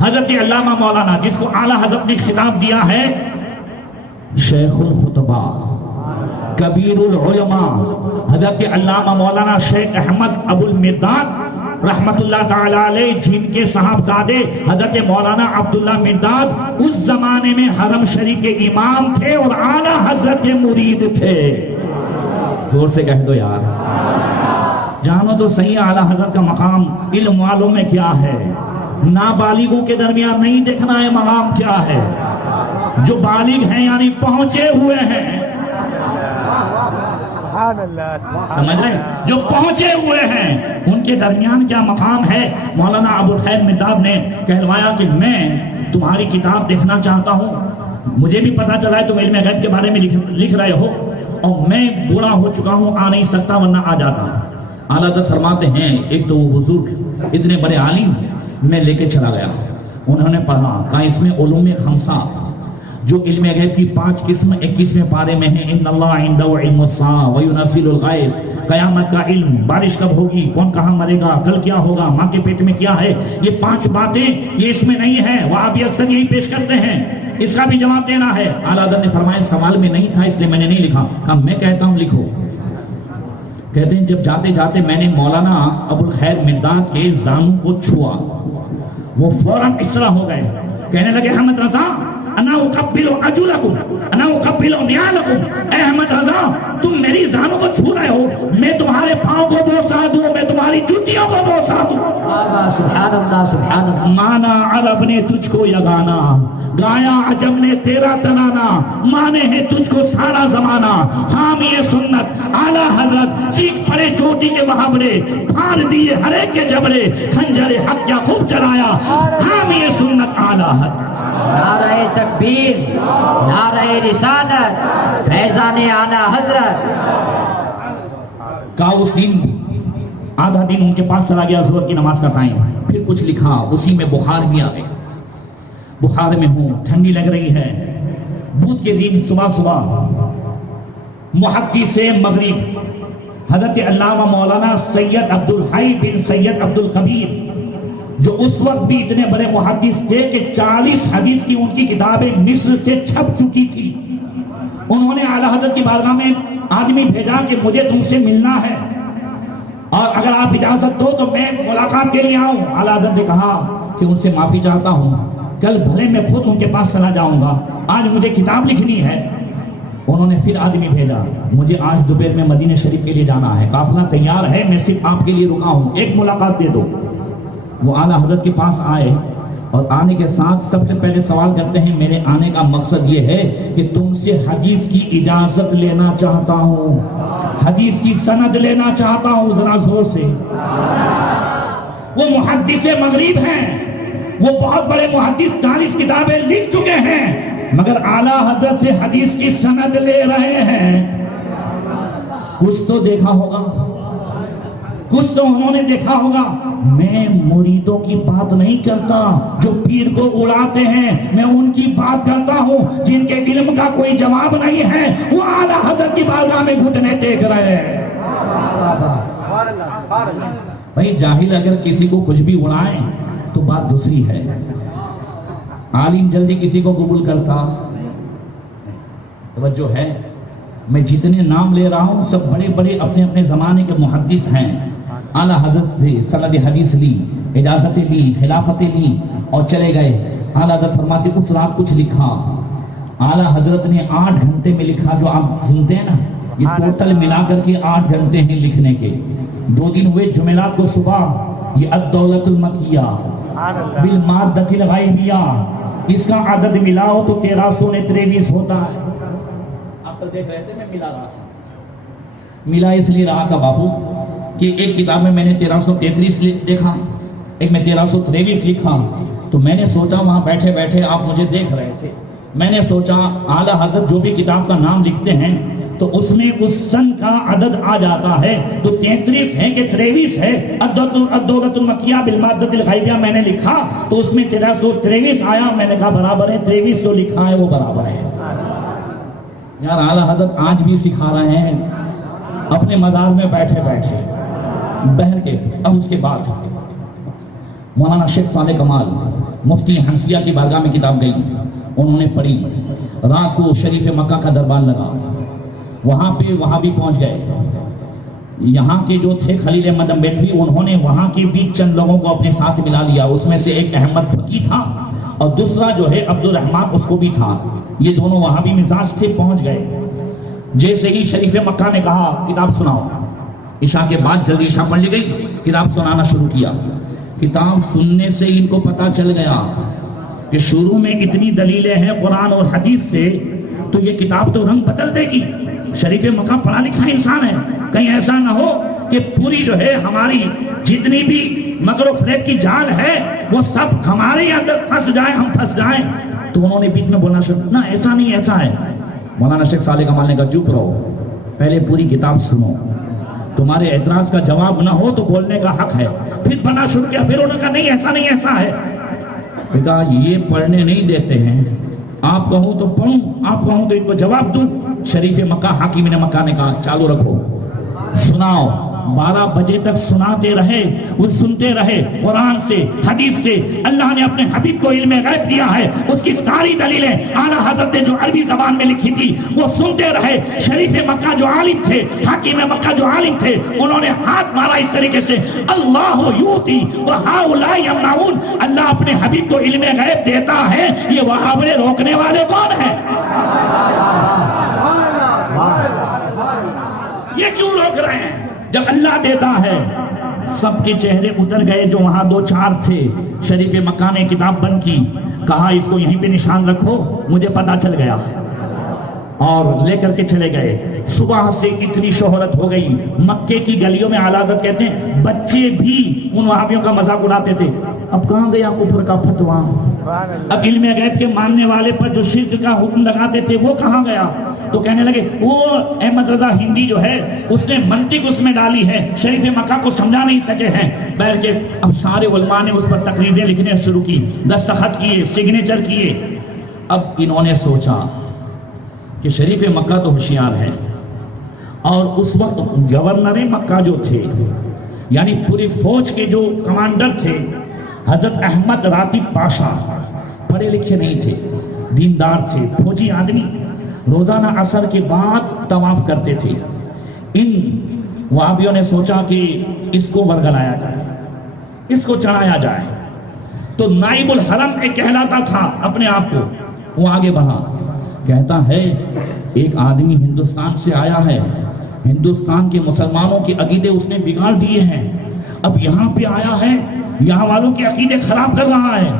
حضرت علامہ مولانا جس کو اعلیٰ حضرت نے خطاب دیا ہے شیخ الخطبہ, کبیر العلماء, حضرت علامہ مولانا شیخ احمد ابو المرداد رحمت اللہ تعالی علیہ, جن کے صاحبزادے حضرت مولانا عبداللہ مرداد اس زمانے میں حرم شریف کے امام تھے اور اعلیٰ حضرت کے مرید تھے. زور سے کہہ دو یار, جانو تو صحیح اعلیٰ حضرت کا مقام علم والوں میں کیا ہے. نابالغوں کے درمیان نہیں دیکھنا ہے مقام کیا ہے, جو بالغ ہیں یعنی پہنچے ہوئے ہیں, سمجھ رہے, جو پہنچے ہوئے ہیں ان کے درمیان کیا مقام ہے. مولانا ابو الخیر مرداد نے کہلوایا کہ میں تمہاری کتاب دیکھنا چاہتا ہوں, مجھے بھی پتا چلا ہے تم علم غیب کے بارے میں لکھ رہے ہو, اور میں بوڑھا ہو چکا ہوں, آ نہیں سکتا ورنہ آ جاتا. اعلیٰ حضرت فرماتے ہیں ایک تو وہ بزرگ اتنے بڑے عالم, میں لے کے چلا گیا. انہوں نے پڑھا, کہا اس میں علوم خمسہ جو علم غیب کی 5 قسم 21ویں پارے میں ہیں. ان اللہ عنده علم الساعة وينزل الغیث, قیامت کا علم, بارش کب ہوگی, کون کہاں مرے گا, کل کیا ہوگا, ماں کے پیٹ میں کیا ہے, یہ 5 باتیں یہ اس میں نہیں ہیں. وہاں بھی اکثر یہی پیش کرتے ہیں, اس کا بھی جواب دینا ہے. اعلیٰ حضرت نے فرمایا سوال میں نہیں تھا اس لیے میں نے نہیں لکھا. کہا میں کہتا ہوں لکھو. کہتے ہیں جب جاتے جاتے میں نے مولانا ابو الخیر مداد کے زانوں کو چھوا, وہ فوراً اس طرح ہو گئے, کہنے لگے احمد رضا انا اقبل عجلکم انا اقبل نیالکم, اے احمد رضا تم میری زانوں کو چھو رہے ہو, میں تمہارے پاؤں کو بوسا دوں, میں تمہاری جوتیوں کو بوسا دوں. سبحان اللہ سبحان اللہ. مانا عرب نے تجھ کو یگانا, گایا عجم نے تیرا ترانا, مانے ہیں تجھ کو سارا زمانہ. حامی سنت اعلیٰ حضرت چیخ پڑے چوٹی کے وہابڑے, پھاڑ دیے ہر ایک کے جبڑے, خنجر حق کیا خوب چلایا. حامی سنت اعلیٰ حضرت. نعرہ تکبیر, نعرہ رسالت, فیضان اعلیٰ حضرت. کہا اس دن آدھا دن ان کے پاس چلا گیا, ظہر کی نماز کا ٹائم, پھر کچھ لکھا, اسی میں بخار بھی آ گئی. بخار میں ہوں, ٹھنڈی لگ رہی ہے. بدھ کے دن صبح صبح محدث مغرب حضرت علامہ مولانا سید عبدالحی بن سید عبدالکبیر, جو اس وقت بھی اتنے بڑے محدث تھے کہ 40 حدیث کی ان کی کتابیں مصر سے چھپ چکی تھی. انہوں نے اعلیٰ حضرت کی بارگاہ میں آدمی بھیجا کہ مجھے تم سے ملنا ہے اور اگر آپ اجازت دو تو میں ملاقات کے لیے آؤں. اعلیٰ حضرت نے کہا کہ ان سے معافی چاہتا ہوں, کل بھلے میں خود ان کے پاس چلا جاؤں گا, آج مجھے کتاب لکھنی ہے. انہوں نے پھر آدمی بھیجا, مجھے آج دوپہر میں مدینہ شریف کے لیے جانا ہے, قافلہ تیار ہے, میں صرف آپ کے لیے رکا ہوں, ایک ملاقات دے دو. وہ اعلیٰ حضرت کے پاس آئے اور آنے کے ساتھ سب سے پہلے سوال کرتے ہیں, میرے آنے کا مقصد یہ ہے کہ تم سے حدیث کی اجازت لینا چاہتا ہوں, حدیث کی سند لینا چاہتا ہوں. ذرا زور سے. وہ محدث مغرب ہیں, وہ بہت بڑے محدث, 40 کتابیں لکھ چکے ہیں, مگر اعلیٰ حضرت سے حدیث کی سند لے رہے ہیں. کچھ تو دیکھا ہوگا, کچھ تو انہوں نے دیکھا ہوگا. میں مریدوں کی بات نہیں کرتا جو پیر کو اڑاتے ہیں, میں ان کی بات کرتا ہوں جن کے علم کا کوئی جواب نہیں ہے, وہ اعلیٰ حضرت کی بارگاہ میں گھٹنے ٹیک رہے ہیں. بھائی جاہل اگر کسی کو کچھ بھی اڑائیں تو بات دوسری ہے, عالم جلدی کسی کو قبول کرتا. توجہ ہے, میں جتنے نام لے رہا ہوں سب بڑے بڑے اپنے اپنے زمانے کے محدث ہیں. اعلیٰ حضرت سے سند حدیث لی, اجازتیں لی, خلافتیں لی اور چلے گئے. اعلیٰ حضرت فرماتے اس رات کچھ لکھا. اعلیٰ حضرت نے 8 گھنٹے میں لکھا, جو آپ سنتے ہیں نا, یہ ٹوٹل ملا کر کے 8 گھنٹے ہیں لکھنے کے. 2 دن ہوئے, جمعرات کو صبح یہ الدولت المکیہ بالمادۃ الغیبیہ, اس کا عدد ملاؤ تو 1323 ہوتا ہے. آپ دیکھ رہے تھے میں ملا رہا تھا, ملا اس لیے رہا تھا بابو کہ ایک کتاب میں نے 1333 دیکھا, ایک میں 1323 لکھا, تو میں نے سوچا وہاں بیٹھے بیٹھے آپ مجھے دیکھ رہے تھے, میں نے سوچا اعلیٰ حضرت جو بھی کتاب کا نام لکھتے ہیں تو اس میں اس سن کا عدد آ جاتا ہے, تو 33 ہے کہ 23 ہے. الدولت المکیہ بالمادۃ الغیبیہ میں نے لکھا تو اس میں 1323 آیا. میں نے کہا برابر ہے, 23 جو لکھا ہے وہ برابر ہے. یار اعلیٰ حضرت آج بھی سکھا رہے ہیں اپنے مزار میں بیٹھے بیٹھے بہر کے. اب اس کے بعد مولانا شیخ صالح کمال مفتی حنفیہ کی بارگاہ میں کتاب گئی, انہوں نے پڑھی. رات کو شریف مکہ کا دربار لگا, وہاں بھی پہنچ گئے. یہاں کے جو تھے خلیل احمد امبیڈری, انہوں نے وہاں کے بھی چند لوگوں کو اپنے ساتھ ملا لیا. اس میں سے ایک احمد فقی تھا اور دوسرا جو ہے عبد الرحمان, اس کو بھی تھا. یہ دونوں وہاں بھی مزاج تھے, پہنچ گئے. جیسے ہی شریف مکہ نے کہا کتاب سناؤ, عشاء کے بعد جلدی عشاء پڑھ لی گئی, کتاب سنانا شروع کیا. کتاب سننے سے ان کو پتا چل گیا کہ شروع میں اتنی دلیلیں ہیں قرآن اور حدیث سے, تو یہ کتاب تو رنگ بدل دے گی. شریف مکہ پڑھا لکھا انسان ہے, کہیں ایسا نہ ہو کہ پوری جو ہے ہماری جتنی بھی مکر و فریب کی جال ہے وہ سب ہمارے اندر پھنس جائیں, ہم پھنس جائیں. تو انہوں نے بیچ میں بولنا شروع, نہ ایسا نہیں, ایسا ہے. مولانا شیخ صالح کمال نے کہا چپ رہو, پہلے پوری کتاب سنو. تمہارے اعتراض کا جواب نہ ہو تو بولنے کا حق ہے. پھر پڑھنا شروع کیا. پھر انہوں نے کہا نہیں ایسا نہیں ایسا ہے. کہا یہ پڑھنے نہیں دیتے ہیں. آپ کہوں تو پڑھوں, آپ کہوں تو ان کو جواب دوں. شریف مکہ حاکم مکہ نے کہا چالو رکھو, سناؤ. 12 بجے تک سناتے رہے, وہ سنتے رہے. قرآن سے حدیث سے اللہ نے اپنے حبیب کو علم غیب دیا ہے, اس کی ساری دلیلیں اعلیٰ حضرت نے جو عربی زبان میں لکھی تھی وہ سنتے رہے. شریف مکہ جو عالم تھے, حاکم مکہ جو عالم تھے, انہوں نے ہاتھ مارا اس طریقے سے, اللہ یوتی وہؤلاء یمنعون. اللہ اپنے حبیب کو علم غیب دیتا ہے, یہ وہابڑے روکنے والے کون ہیں؟ یہ کیوں روک رہے ہیں جب اللہ دیتا ہے؟ سب کے چہرے اتر گئے جو وہاں 2-4 تھے. شریف مکہ نے کتاب بند کی, کہا اس کو یہیں پہ نشان رکھو, مجھے پتا چل گیا, اور لے کر کے چلے گئے. صبح سے اتنی شہرت ہو گئی, مکے کی گلیوں میں اعلیٰ حضرت کہتے ہیں بچے بھی ان وہابیوں کا مذاق اڑاتے تھے. اب کہاں گیا کفر کا فتوا؟ اب علم غیب کے ماننے والے پر جو شرک کا حکم لگاتے تھے وہ کہاں گیا؟ تو کہنے لگے وہ احمد رضا ہندی جو ہے اس نے منطق اس میں ڈالی ہے, شریف مکہ کو سمجھا نہیں سکے ہیں. بلکہ اب سارے علماء نے اس پر تقریریں لکھنے شروع کی, دستخط کیے, سگنیچر کیے. اب انہوں نے سوچا کہ شریف مکہ تو ہوشیار ہے, اور اس وقت گورنر مکہ جو تھے, یعنی پوری فوج کے جو کمانڈر تھے, حضرت احمد راتب پاشا, پڑھے لکھے نہیں تھے, دیندار تھے, فوجی آدمی, روزانہ عصر کے بعد طواف کرتے تھے. ان وہابیوں نے سوچا کہ اس کو ورگلایا جائے, اس کو چڑھایا جائے. تو نائب الحرم ایک کہلاتا تھا اپنے آپ کو, وہ آگے بڑھا, کہتا ہے ایک آدمی ہندوستان سے آیا ہے, ہندوستان کے مسلمانوں کے عقیدے اس نے بگاڑ دیے ہیں, اب یہاں پہ آیا ہے, یہاں والوں کے عقیدے خراب کر رہا ہے.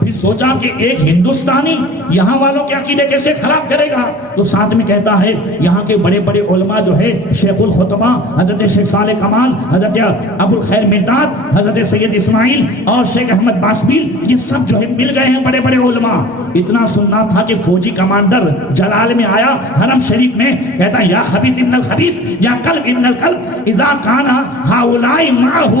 پھر سوچا کہ ایک ہندوستانی یہاں والوں کے عقیدے کیسے خراب کرے گا؟ تو ساتھ میں کہتا ہے یہاں کے بڑے بڑے علماء جو ہے, شیخ الخطبہ حضرت شیخ صالح کمال, حضرت ابو الخیر مرداد, حضرت سید اسماعیل اور شیخ احمد باسبیل, یہ سب جو ہے مل گئے ہیں بڑے بڑے علماء. اتنا سننا تھا کہ فوجی کمانڈر جلال میں آیا حرم شریف میں, کہتا یا خبیث ابن الخبیث یا کلب ابن الکلب اذا کان ہؤلاء معه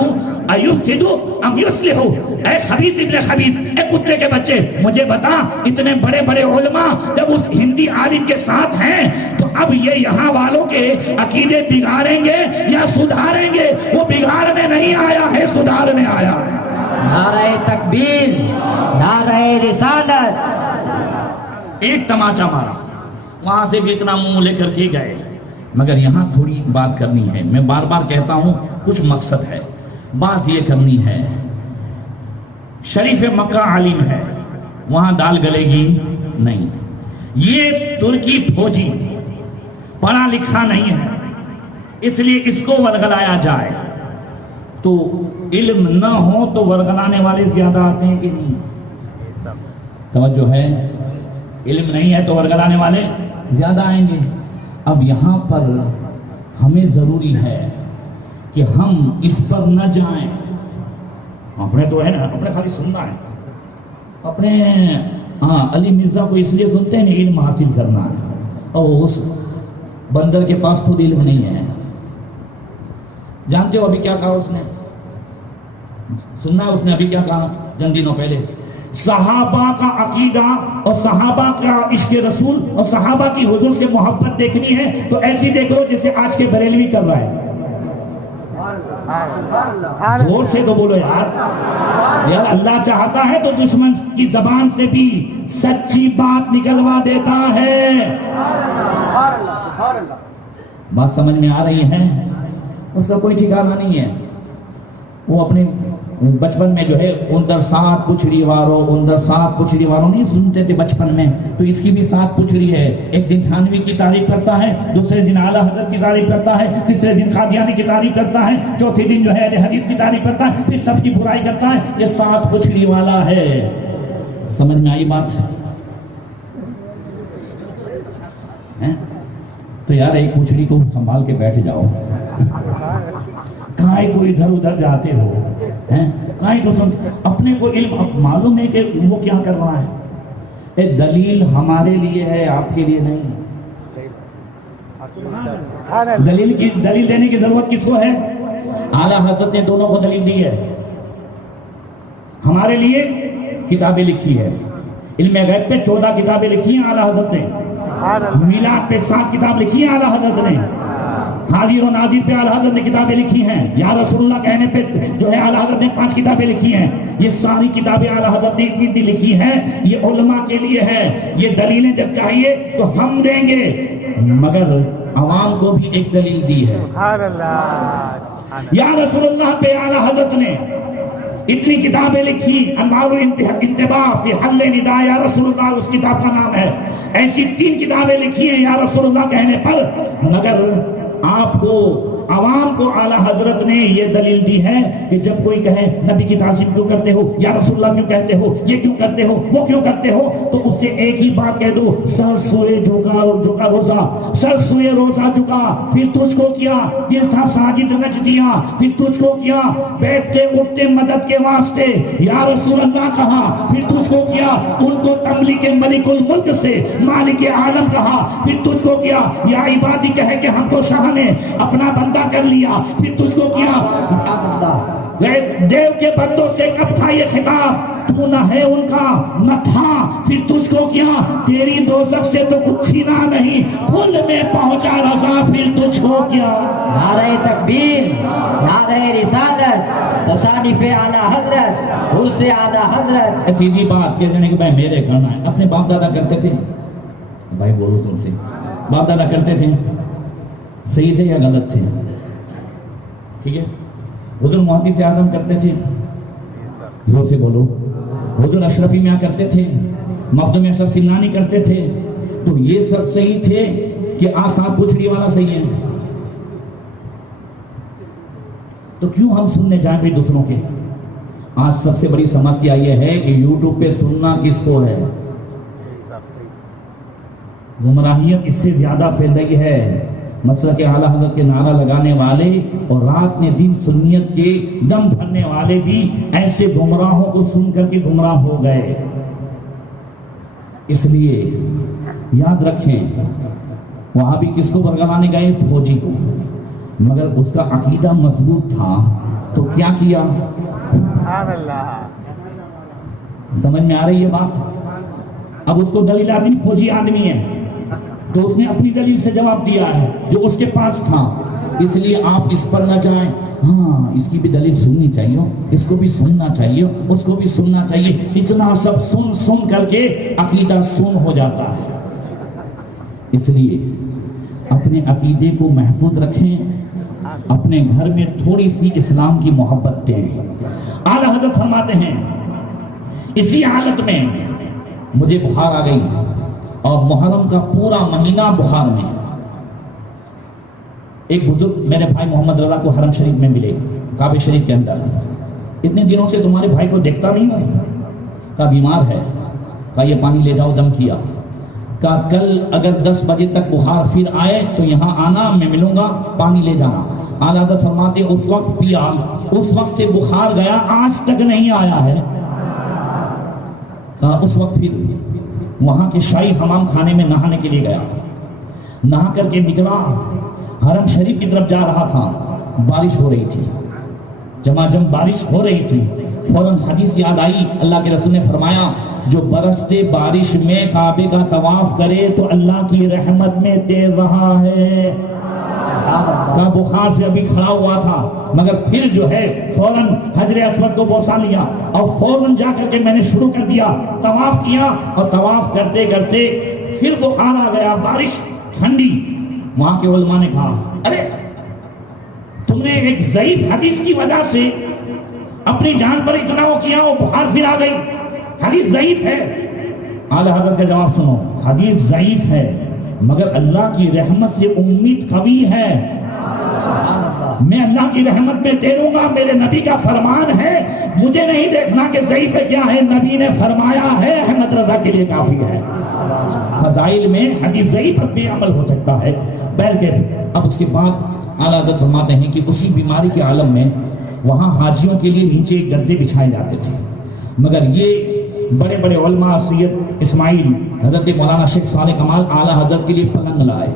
ایفسدوا ام یصلحوا. اے خبیث ابن خبیث, اے کتے کے بچے, مجھے بتا اتنے بڑے بڑے علماء جب اس ہندی عالم کے ساتھ ہیں تو اب یہ یہاں والوں کے عقیدے بگاڑیں گے یا سدھاریں گے؟ وہ بگاڑنے نہیں آیا ہے, سدھارنے آیا. نعرہ تکبیر, نعرہ رسالت. ایک تماچا مارا, وہاں سے بھی اتنا منہ لے کر کے گئے. مگر یہاں تھوڑی بات کرنی ہے, میں بار بار کہتا ہوں کچھ مقصد ہے. بات یہ کرنی ہے, شریف مکہ عالم ہے, وہاں دال گلے گی نہیں. یہ ترکی فوجی پڑھا لکھا نہیں ہے, اس لیے اس کو ورگلایا جائے. تو علم نہ ہو تو ورگلانے والے زیادہ آتے ہیں کہ نہیں؟ توجہ ہے, علم نہیں ہے تو ورگلانے والے زیادہ آئیں گے. اب یہاں پر ہمیں ضروری ہے کہ ہم اس پر نہ جائیں. اپنے تو ہے نا, اپنے خالی سننا ہے, اپنے علی مرزا کو اس لیے سنتے ہیں علم حاصل کرنا ہے, اور اس بندر کے پاس خود علم نہیں ہے. جانتے ہو ابھی کیا کہا اس نے؟ سننا ہے اس نے ابھی کیا کہا چند دنوں پہلے؟ صحابہ کا عقیدہ اور صحابہ کا عشق رسول اور صحابہ کی حضور سے محبت دیکھنی ہے تو ایسی دیکھ لو جیسے آج کے بریلوی کر رہا ہے. زور سے تو بولو یار. یار اللہ چاہتا ہے تو دشمن کی زبان سے بھی سچی بات نکلوا دیتا ہے. بات سمجھ میں آ رہی ہے؟ اس کا کوئی ٹھکانہ نہیں ہے. وہ اپنے بچپن میں جو ہے اندر 7 پچھڑی واروں نہیں سنتے تھے بچپن میں, تو اس کی بھی 7 پچھڑی ہے. ایک دن تھانوی کی تعریف کرتا ہے, دوسرے دن اعلیٰ حضرت کی تعریف کرتا ہے, تیسرے دن قادیانی کی تعریف کرتا ہے, چوتھے دن جو ہے اہل حدیث کی تعریف کرتا ہے, پھر سب کی برائی کرتا ہے. یہ 7 پچھڑی والا ہے. سمجھ میں آئی بات؟ تو یار ایک پچھڑی کو سنبھال کے بیٹھ جاؤ. کائے کو ادھر ادھر جاتے ہو, کائے کو اپنے کو علم معلوم ہے کہ وہ کیا کر رہا ہے. ایک دلیل ہمارے لیے ہے, آپ کے لیے نہیں. سبحان اللہ دلیل دینے کی ضرورت کس کو ہے؟ اعلیٰ حضرت نے دونوں کو دلیل دی ہے. ہمارے لیے کتابیں لکھی ہے، علم غیب پہ 14 کتابیں لکھی ہیں اعلیٰ حضرت نے، سبحان اللہ میلاد پہ 7 کتاب لکھی ہیں اعلیٰ حضرت نے، حاضر و ناظر پہ اعلیٰ حضرت نے کتابیں لکھی ہیں، یا رسول اللہ کہنے پہ جو ہے اعلیٰ حضرت نے 5 کتابیں لکھی ہیں. یہ ساری کتابیں اعلیٰ حضرت نے اتنی لکھی ہیں، یہ علماء کے لیے ہے. یہ دلیلیں جب چاہیے تو ہم دیں گے، مگر عوام کو بھی ایک دلیل دی ہے. سبحان اللہ یا رسول اللہ پہ اعلیٰ حضرت نے اتنی کتابیں لکھی. انوار الانتباہ فی حل نداء یا رسول اللہ اس کتاب کا نام ہے. ایسی 3 کتابیں لکھی ہیں یا رسول اللہ کہنے پر، مگر آپ کو عوام کو اعلیٰ حضرت نے یہ دلیل دی ہے کہ جب کوئی کہے نبی کی تعظیم کیوں کرتے ہو، یا رسول اللہ کیوں کہتے ہو، یہ کیوں کرتے ہو، وہ کیوں کرتے ہو، تو اسے ایک ہی بات کہہ دو، سر سوئے جھکا روزہ، سر سوئے روزہ جھکا، پھر تجھ کو کیا دل تھا ساجد نچ دیا، پھر تجھ کو کیا بیٹھتے اٹھتے مدد کے واسطے یا رسول اللہ کہا، پھر تجھ کو کیا ان کو تملیک ملک الملک سے مالک عالم کہا، پھر تجھ کو کیا یا عبادی کہے کہ ہم کو شاہ نے اپنا بندہ کر لیا، پھر تجھ کو کیا دیو کے بندوں سے کب تھا یہ خطاب، تو نہ ہے ان کا نہ تھا، پھر تجھ کو کیا تیری دوزخ سے تو کچھ چھینا نہیں، کھل میں پہنچا رضا، پھر تجھ کو کیا. نعرہ تکبیر، نعرہ رسالت، تصانیف اعلیٰ حضرت، عرس اعلیٰ حضرت. سیدھی بات کہتے ہیں کہ بھائی میرے کرنا ہے. اپنے باپ دادا کرتے تھے، بھائی بولو سن سے، باپ دادا کرتے تھے، صحیح تھے یا غلط تھے؟ ٹھیک ہے. حضور محدث اعظم کرتے تھے، زور سے بولو. حضور اشرفی میاں کرتے تھے، مخدوم اشرف سلانی کرتے تھے، تو یہ سب صحیح تھے کہ آسان پوچھڑی والا صحیح ہے؟ تو کیوں ہم سننے جائیں بھی دوسروں کے؟ آج سب سے بڑی سمسیا یہ ہے کہ یوٹیوب پہ سننا کس کو ہے؟ گمراہیت اس سے زیادہ پھیل رہی ہے. مسلک اعلیٰ حضرت کے نعرہ لگانے والے اور رات میں دن سنیت کے دم بھرنے والے بھی ایسے گمراہوں کو سن کر کے گمراہ ہو گئے. اس لیے یاد رکھیں، وہاں بھی کس کو برگلانے گئے؟ فوجی کو. مگر اس کا عقیدہ مضبوط تھا تو کیا کیا؟ سبحان اللہ. سمجھ میں آ رہی ہے بات؟ اب اس کو دلیل آدمی فوجی آدمی ہے تو اس نے اپنی دلیل سے جواب دیا ہے جو اس کے پاس تھا. اس لیے آپ اس پر نہ جائیں، ہاں اس کی بھی دلیل سننی چاہیے، اس کو بھی سننا چاہیے، اس کو بھی سننا چاہیے. اتنا سب سن کر کے عقیدہ سن ہو جاتا ہے. اس لیے اپنے عقیدے کو محفوظ رکھیں، اپنے گھر میں تھوڑی سی اسلام کی محبت دیں. اعلیٰ حضرت فرماتے ہیں اسی حالت میں مجھے بخار آ گئی، اور محرم کا پورا مہینہ بخار میں. ایک بزرگ میرے بھائی محمد رضا کو حرم شریف میں ملے، کعبہ شریف کے اندر. اتنے دنوں سے تمہارے بھائی کو دیکھتا نہیں ہوں. کہا بیمار ہے. کہا یہ پانی لے جاؤ. دم کیا. کہا کل اگر 10 بجے تک بخار پھر آئے تو یہاں آنا، میں ملوں گا، پانی لے جانا. اعلیٰ حضرت فرماتے اس وقت پیا، اس وقت سے بخار گیا، آج تک نہیں آیا ہے. کہا اس وقت پھر وہاں کے شاہی حمام خانے میں نہانے کے لیے گیا. نہا کر کے نکلا، حرم شریف کی طرف جا رہا تھا. بارش ہو رہی تھی، جماجم بارش ہو رہی تھی. فوراً حدیث یاد آئی، اللہ کے رسول نے فرمایا جو برستے بارش میں کعبے کا طواف کرے تو اللہ کی رحمت میں تیر رہا ہے. کا بخار سے ابھی کھڑا ہوا تھا، مگر پھر جو ہے فوراً حجر اسود کو بوسا لیا اور فوراً جا کر کے میں نے شروع کر دیا، طواف کیا، اور طواف کرتے کرتے پھر بخار آ گیا، بارش ٹھنڈی. وہاں کے علماء نے کہا ارے تم نے ایک ضعیف حدیث کی وجہ سے اپنی جان پر اتنا وہ کیا، وہ بخار پھر آ گئی، حدیث ضعیف ہے. اعلیٰ حضرت کا جواب سنو، حدیث ضعیف ہے مگر اللہ کی رحمت سے امید قوی ہے. میں اللہ کی رحمت میں تیروں گا، میرے نبی کا فرمان ہے. مجھے نہیں دیکھنا کہ ضعیف ہے کیا ہے، نبی نے فرمایا ہے، احمد رضا کے لیے کافی ہے. فضائل میں حدیث ضعیف پر بھی عمل ہو سکتا ہے. بہرکیف اب اس کے بعد اعلیٰ حضرت فرماتے ہیں کہ اسی بیماری کے عالم میں وہاں حاجیوں کے لیے نیچے گدے بچھائے جاتے تھے، مگر یہ بڑے بڑے علماء سید اسماعیل، حضرت مولانا شیخ صالح کمال اعلیٰ حضرت کے لیے پلنگ لائے.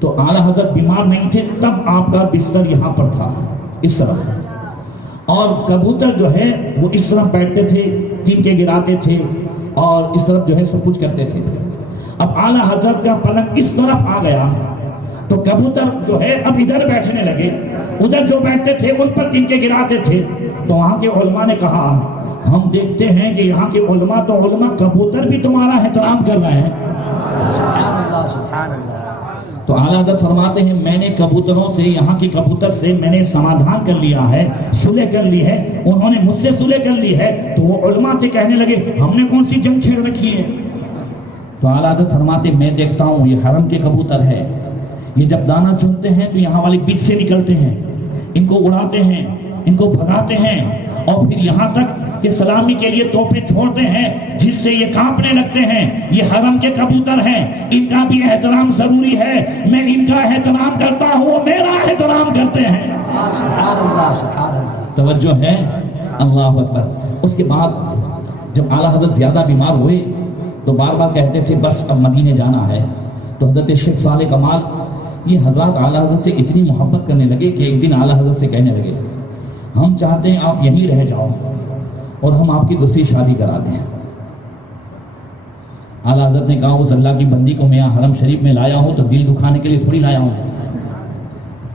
تو اعلیٰ حضرت بیمار نہیں تھے، تب آپ کا بستر یہاں پر تھا اس طرف، اور کبوتر جو ہے وہ اس طرف بیٹھتے تھے، تنکے گراتے تھے اور اس طرف جو ہے سب کچھ کرتے تھے۔ اب اعلیٰ حضرت کا پلنگ اس طرف آ گیا تو کبوتر جو ہے اب ادھر بیٹھنے لگے، ادھر جو بیٹھتے تھے ان پر تنکے گراتے تھے۔ تو وہاں کے علماء نے کہا ہم دیکھتے ہیں کہ یہاں کے علماء تو علماء کبوتر بھی تمہارا احترام کر رہے ہیں۔ سبحان اللہ۔ تو اعلیٰ حضرت فرماتے ہیں میں نے کبوتروں سے، یہاں کے کبوتر سے میں نے سمادھان کر لیا ہے، صلح کر لی ہے، انہوں نے مجھ سے صلح کر لی ہے۔ تو وہ علماء سے کہنے لگے ہم نے کون سی جنگ چھیڑ رکھی ہے؟ تو اعلیٰ حضرت فرماتے میں دیکھتا ہوں یہ حرم کے کبوتر ہے، یہ جب دانہ چنتے ہیں تو یہاں والی بیچ سے نکلتے ہیں، ان کو اڑاتے ہیں، ان کو بھگاتے ہیں، اور پھر یہاں تک کہ سلامی کے لیے توپیں چھوڑتے ہیں جس سے یہ کانپنے لگتے ہیں۔ یہ حرم کے کبوتر ہیں، ان کا بھی احترام ضروری ہے، میں ان کا احترام کرتا ہوں، وہ میرا احترام کرتے ہیں۔ سبحان اللہ، سبحان اللہ۔ توجہ ہے، اللہ اکبر۔ اس کے بعد جب اعلیٰ حضرت زیادہ بیمار ہوئے تو بار بار کہتے تھے بس اب مدینے جانا ہے۔ تو حضرت شیخ صالح کمال یہ حضرات اعلیٰ حضرت سے اتنی محبت کرنے لگے کہ ایک دن اعلیٰ حضرت سے کہنے لگے ہم چاہتے ہیں آپ یہیں رہ جاؤ اور ہم آپ کی دوسری شادی کرا دیں۔ اعلیٰ حضرت نے کہا اس اللہ کی بندی کو میں یہاں حرم شریف میں لایا ہوں تو دل دکھانے کے لیے تھوڑی لایا ہوں،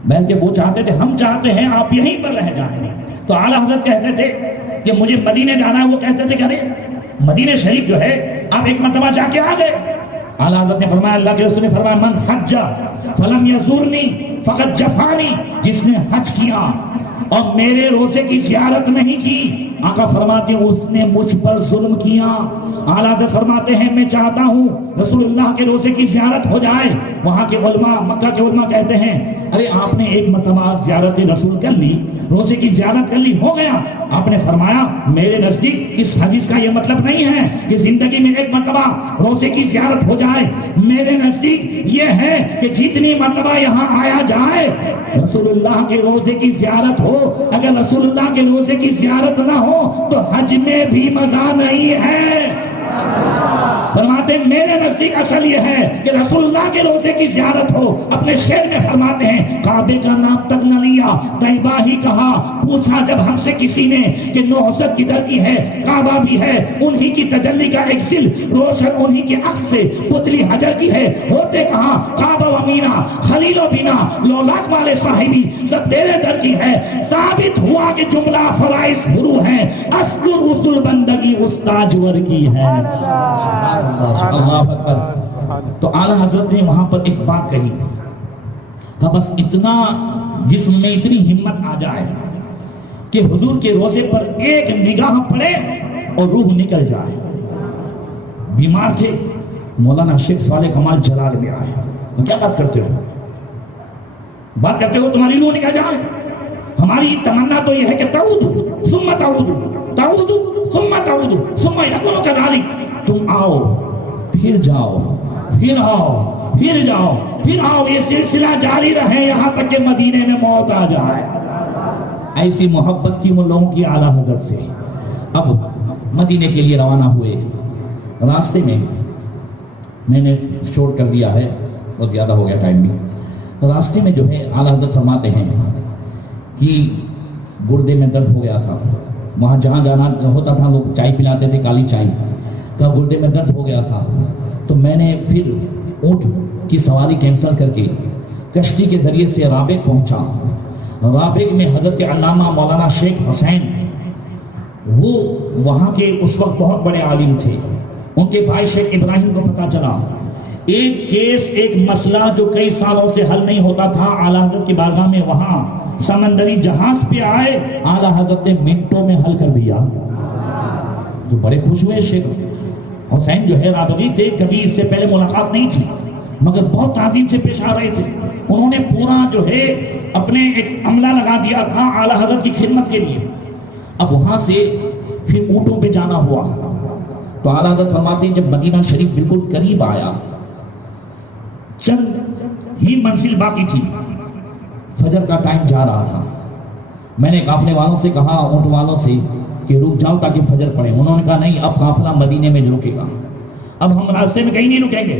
بلکہ وہ چاہتے تھے ہم چاہتے ہیں آپ یہیں پر رہ جائیں۔ تو اعلیٰ حضرت کہتے تھے کہ مجھے مدینے جانا ہے، وہ کہتے تھے کہ ارے مدینے شریف جو ہے آپ ایک مرتبہ جا کے آ گئے۔ اعلیٰ حضرت نے فرمایا، اللہ کے رسول نے فرمایا من حج فلم یزورنی فقط جفانی، جس نے حج کیا اور میرے روزے کی زیارت نہیں کی، آقا فرماتے ہیں اس نے مجھ پر ظلم کیا۔ اعلیٰ حضرت فرماتے ہیں میں چاہتا ہوں رسول اللہ کے روزے کی زیارت ہو جائے۔ وہاں کے علماء، مکہ کے علماء کہتے ہیں ارے آپ نے ایک مرتبہ زیارت رسول کر لی، روزے کی زیارت کر لی، ہو گیا۔ آپ نے فرمایا میرے نزدیک اس حدیث کا یہ مطلب نہیں ہے کہ زندگی میں ایک مرتبہ روزے کی زیارت ہو جائے، میرے نزدیک یہ ہے کہ جتنی مرتبہ یہاں آیا جائے رسول اللہ کے روزے کی زیارت ہو۔ اگر رسول اللہ کے روزے کی زیارت نہ ہو تو حج میں بھی مزہ نہیں ہے۔ فرماتے ہیں میرے نزدیک اصل یہ ہے کہ رسول اللہ کے روزے کی زیارت ہو۔ اپنے شعر میں فرماتے ہیں کعبے کا نام تک نہ لیا، طیبہ ہی کہا، پوچھا جب ہم سے کسی نے کہ نوحزت کدھر کی ہے، کعبہ بھی ہے انہی کی تجلی کا ایک ذل، روشن انہی کے عکس سے پتلی حجر کی ہے، ہوتے کہاں کعبہ و مینا، خلیل و بینا، لولاک والے صاحبی سب تیرے در کی ہے۔ ثابت ہوا کہ جملہ فرائض فرو ہے، اصل رسول بندگی استاجور کی ہے۔ اللہ اکبر۔ تو اعلیٰ حضرت نے وہاں پر ایک بات کہی کہ بس اتنا جسم میں اتنی ہمت آ جائے کہ حضور کے روزے پر ایک نگاہ پڑے اور روح نکل جائے۔ بیمار تھے، مولانا شیخ صالح کمال جلال میں آئے تو کیا بات کرتے ہو؟ بات کرتے ہو تمہاری روح نکل جائے؟ ہماری تمنا تو یہ ہے کہ تعودو ثم تعودو، تعودو ثم تعودو ثم یکون کذالک، تم آؤ پھر جاؤ، پھر آؤ پھر جاؤ، پھر آؤ، یہ سلسلہ جاری رہے یہاں تک کہ مدینے میں موت آ جائے۔ ایسی محبت تھی وہ لوگوں کی اعلیٰ حضرت سے۔ اب مدینے کے لیے روانہ ہوئے، راستے میں نے شورٹ کر دیا ہے، بہت زیادہ ہو گیا ٹائم بھی۔ راستے میں جو ہے اعلیٰ حضرت فرماتے ہیں کہ گردے میں درد ہو گیا تھا، وہاں جہاں جانا ہوتا تھا لوگ چائے پلاتے تھے، کالی چائے، تو گردے میں درد ہو گیا تھا۔ تو میں نے پھر اونٹ کی سواری کینسل کر کے کشتی کے ذریعے سے رابغ پہنچا۔ رابغ میں حضرت علامہ مولانا شیخ حسین، وہ وہاں کے اس وقت بہت بڑے عالم تھے، ان کے بھائی شیخ ابراہیم کو پتا چلا ایک کیس، ایک مسئلہ جو کئی سالوں سے حل نہیں ہوتا تھا، اعلیٰ حضرت کی بارگاہ میں وہاں سمندری جہاز پہ آئے، اعلیٰ حضرت نے منٹوں میں حل کر دیا۔ تو بڑے خوش ہوئے۔ شیخ حسین جو ہے رابغی سے کبھی اس سے پہلے ملاقات نہیں تھی، مگر بہت تعظیم سے پیش آ رہے تھے۔ انہوں نے پورا جو ہے اپنے ایک عملہ لگا دیا تھا اعلیٰ حضرت کی خدمت کے لیے۔ اب وہاں سے پھر اونٹوں پہ جانا ہوا۔ تو اعلیٰ حضرت فرماتے ہیں جب مدینہ شریف بالکل قریب آیا، چند ہی منزل باقی تھی، فجر کا ٹائم جا رہا تھا۔ میں نے قافلے والوں سے کہا، اونٹ والوں سے کہ رک جاؤ تاکہ فجر پڑے۔ انہوں نے کہا نہیں، اب قافلہ مدینے میں رکے گا، اب ہم راستے میں کہیں نہیں رکیں گے،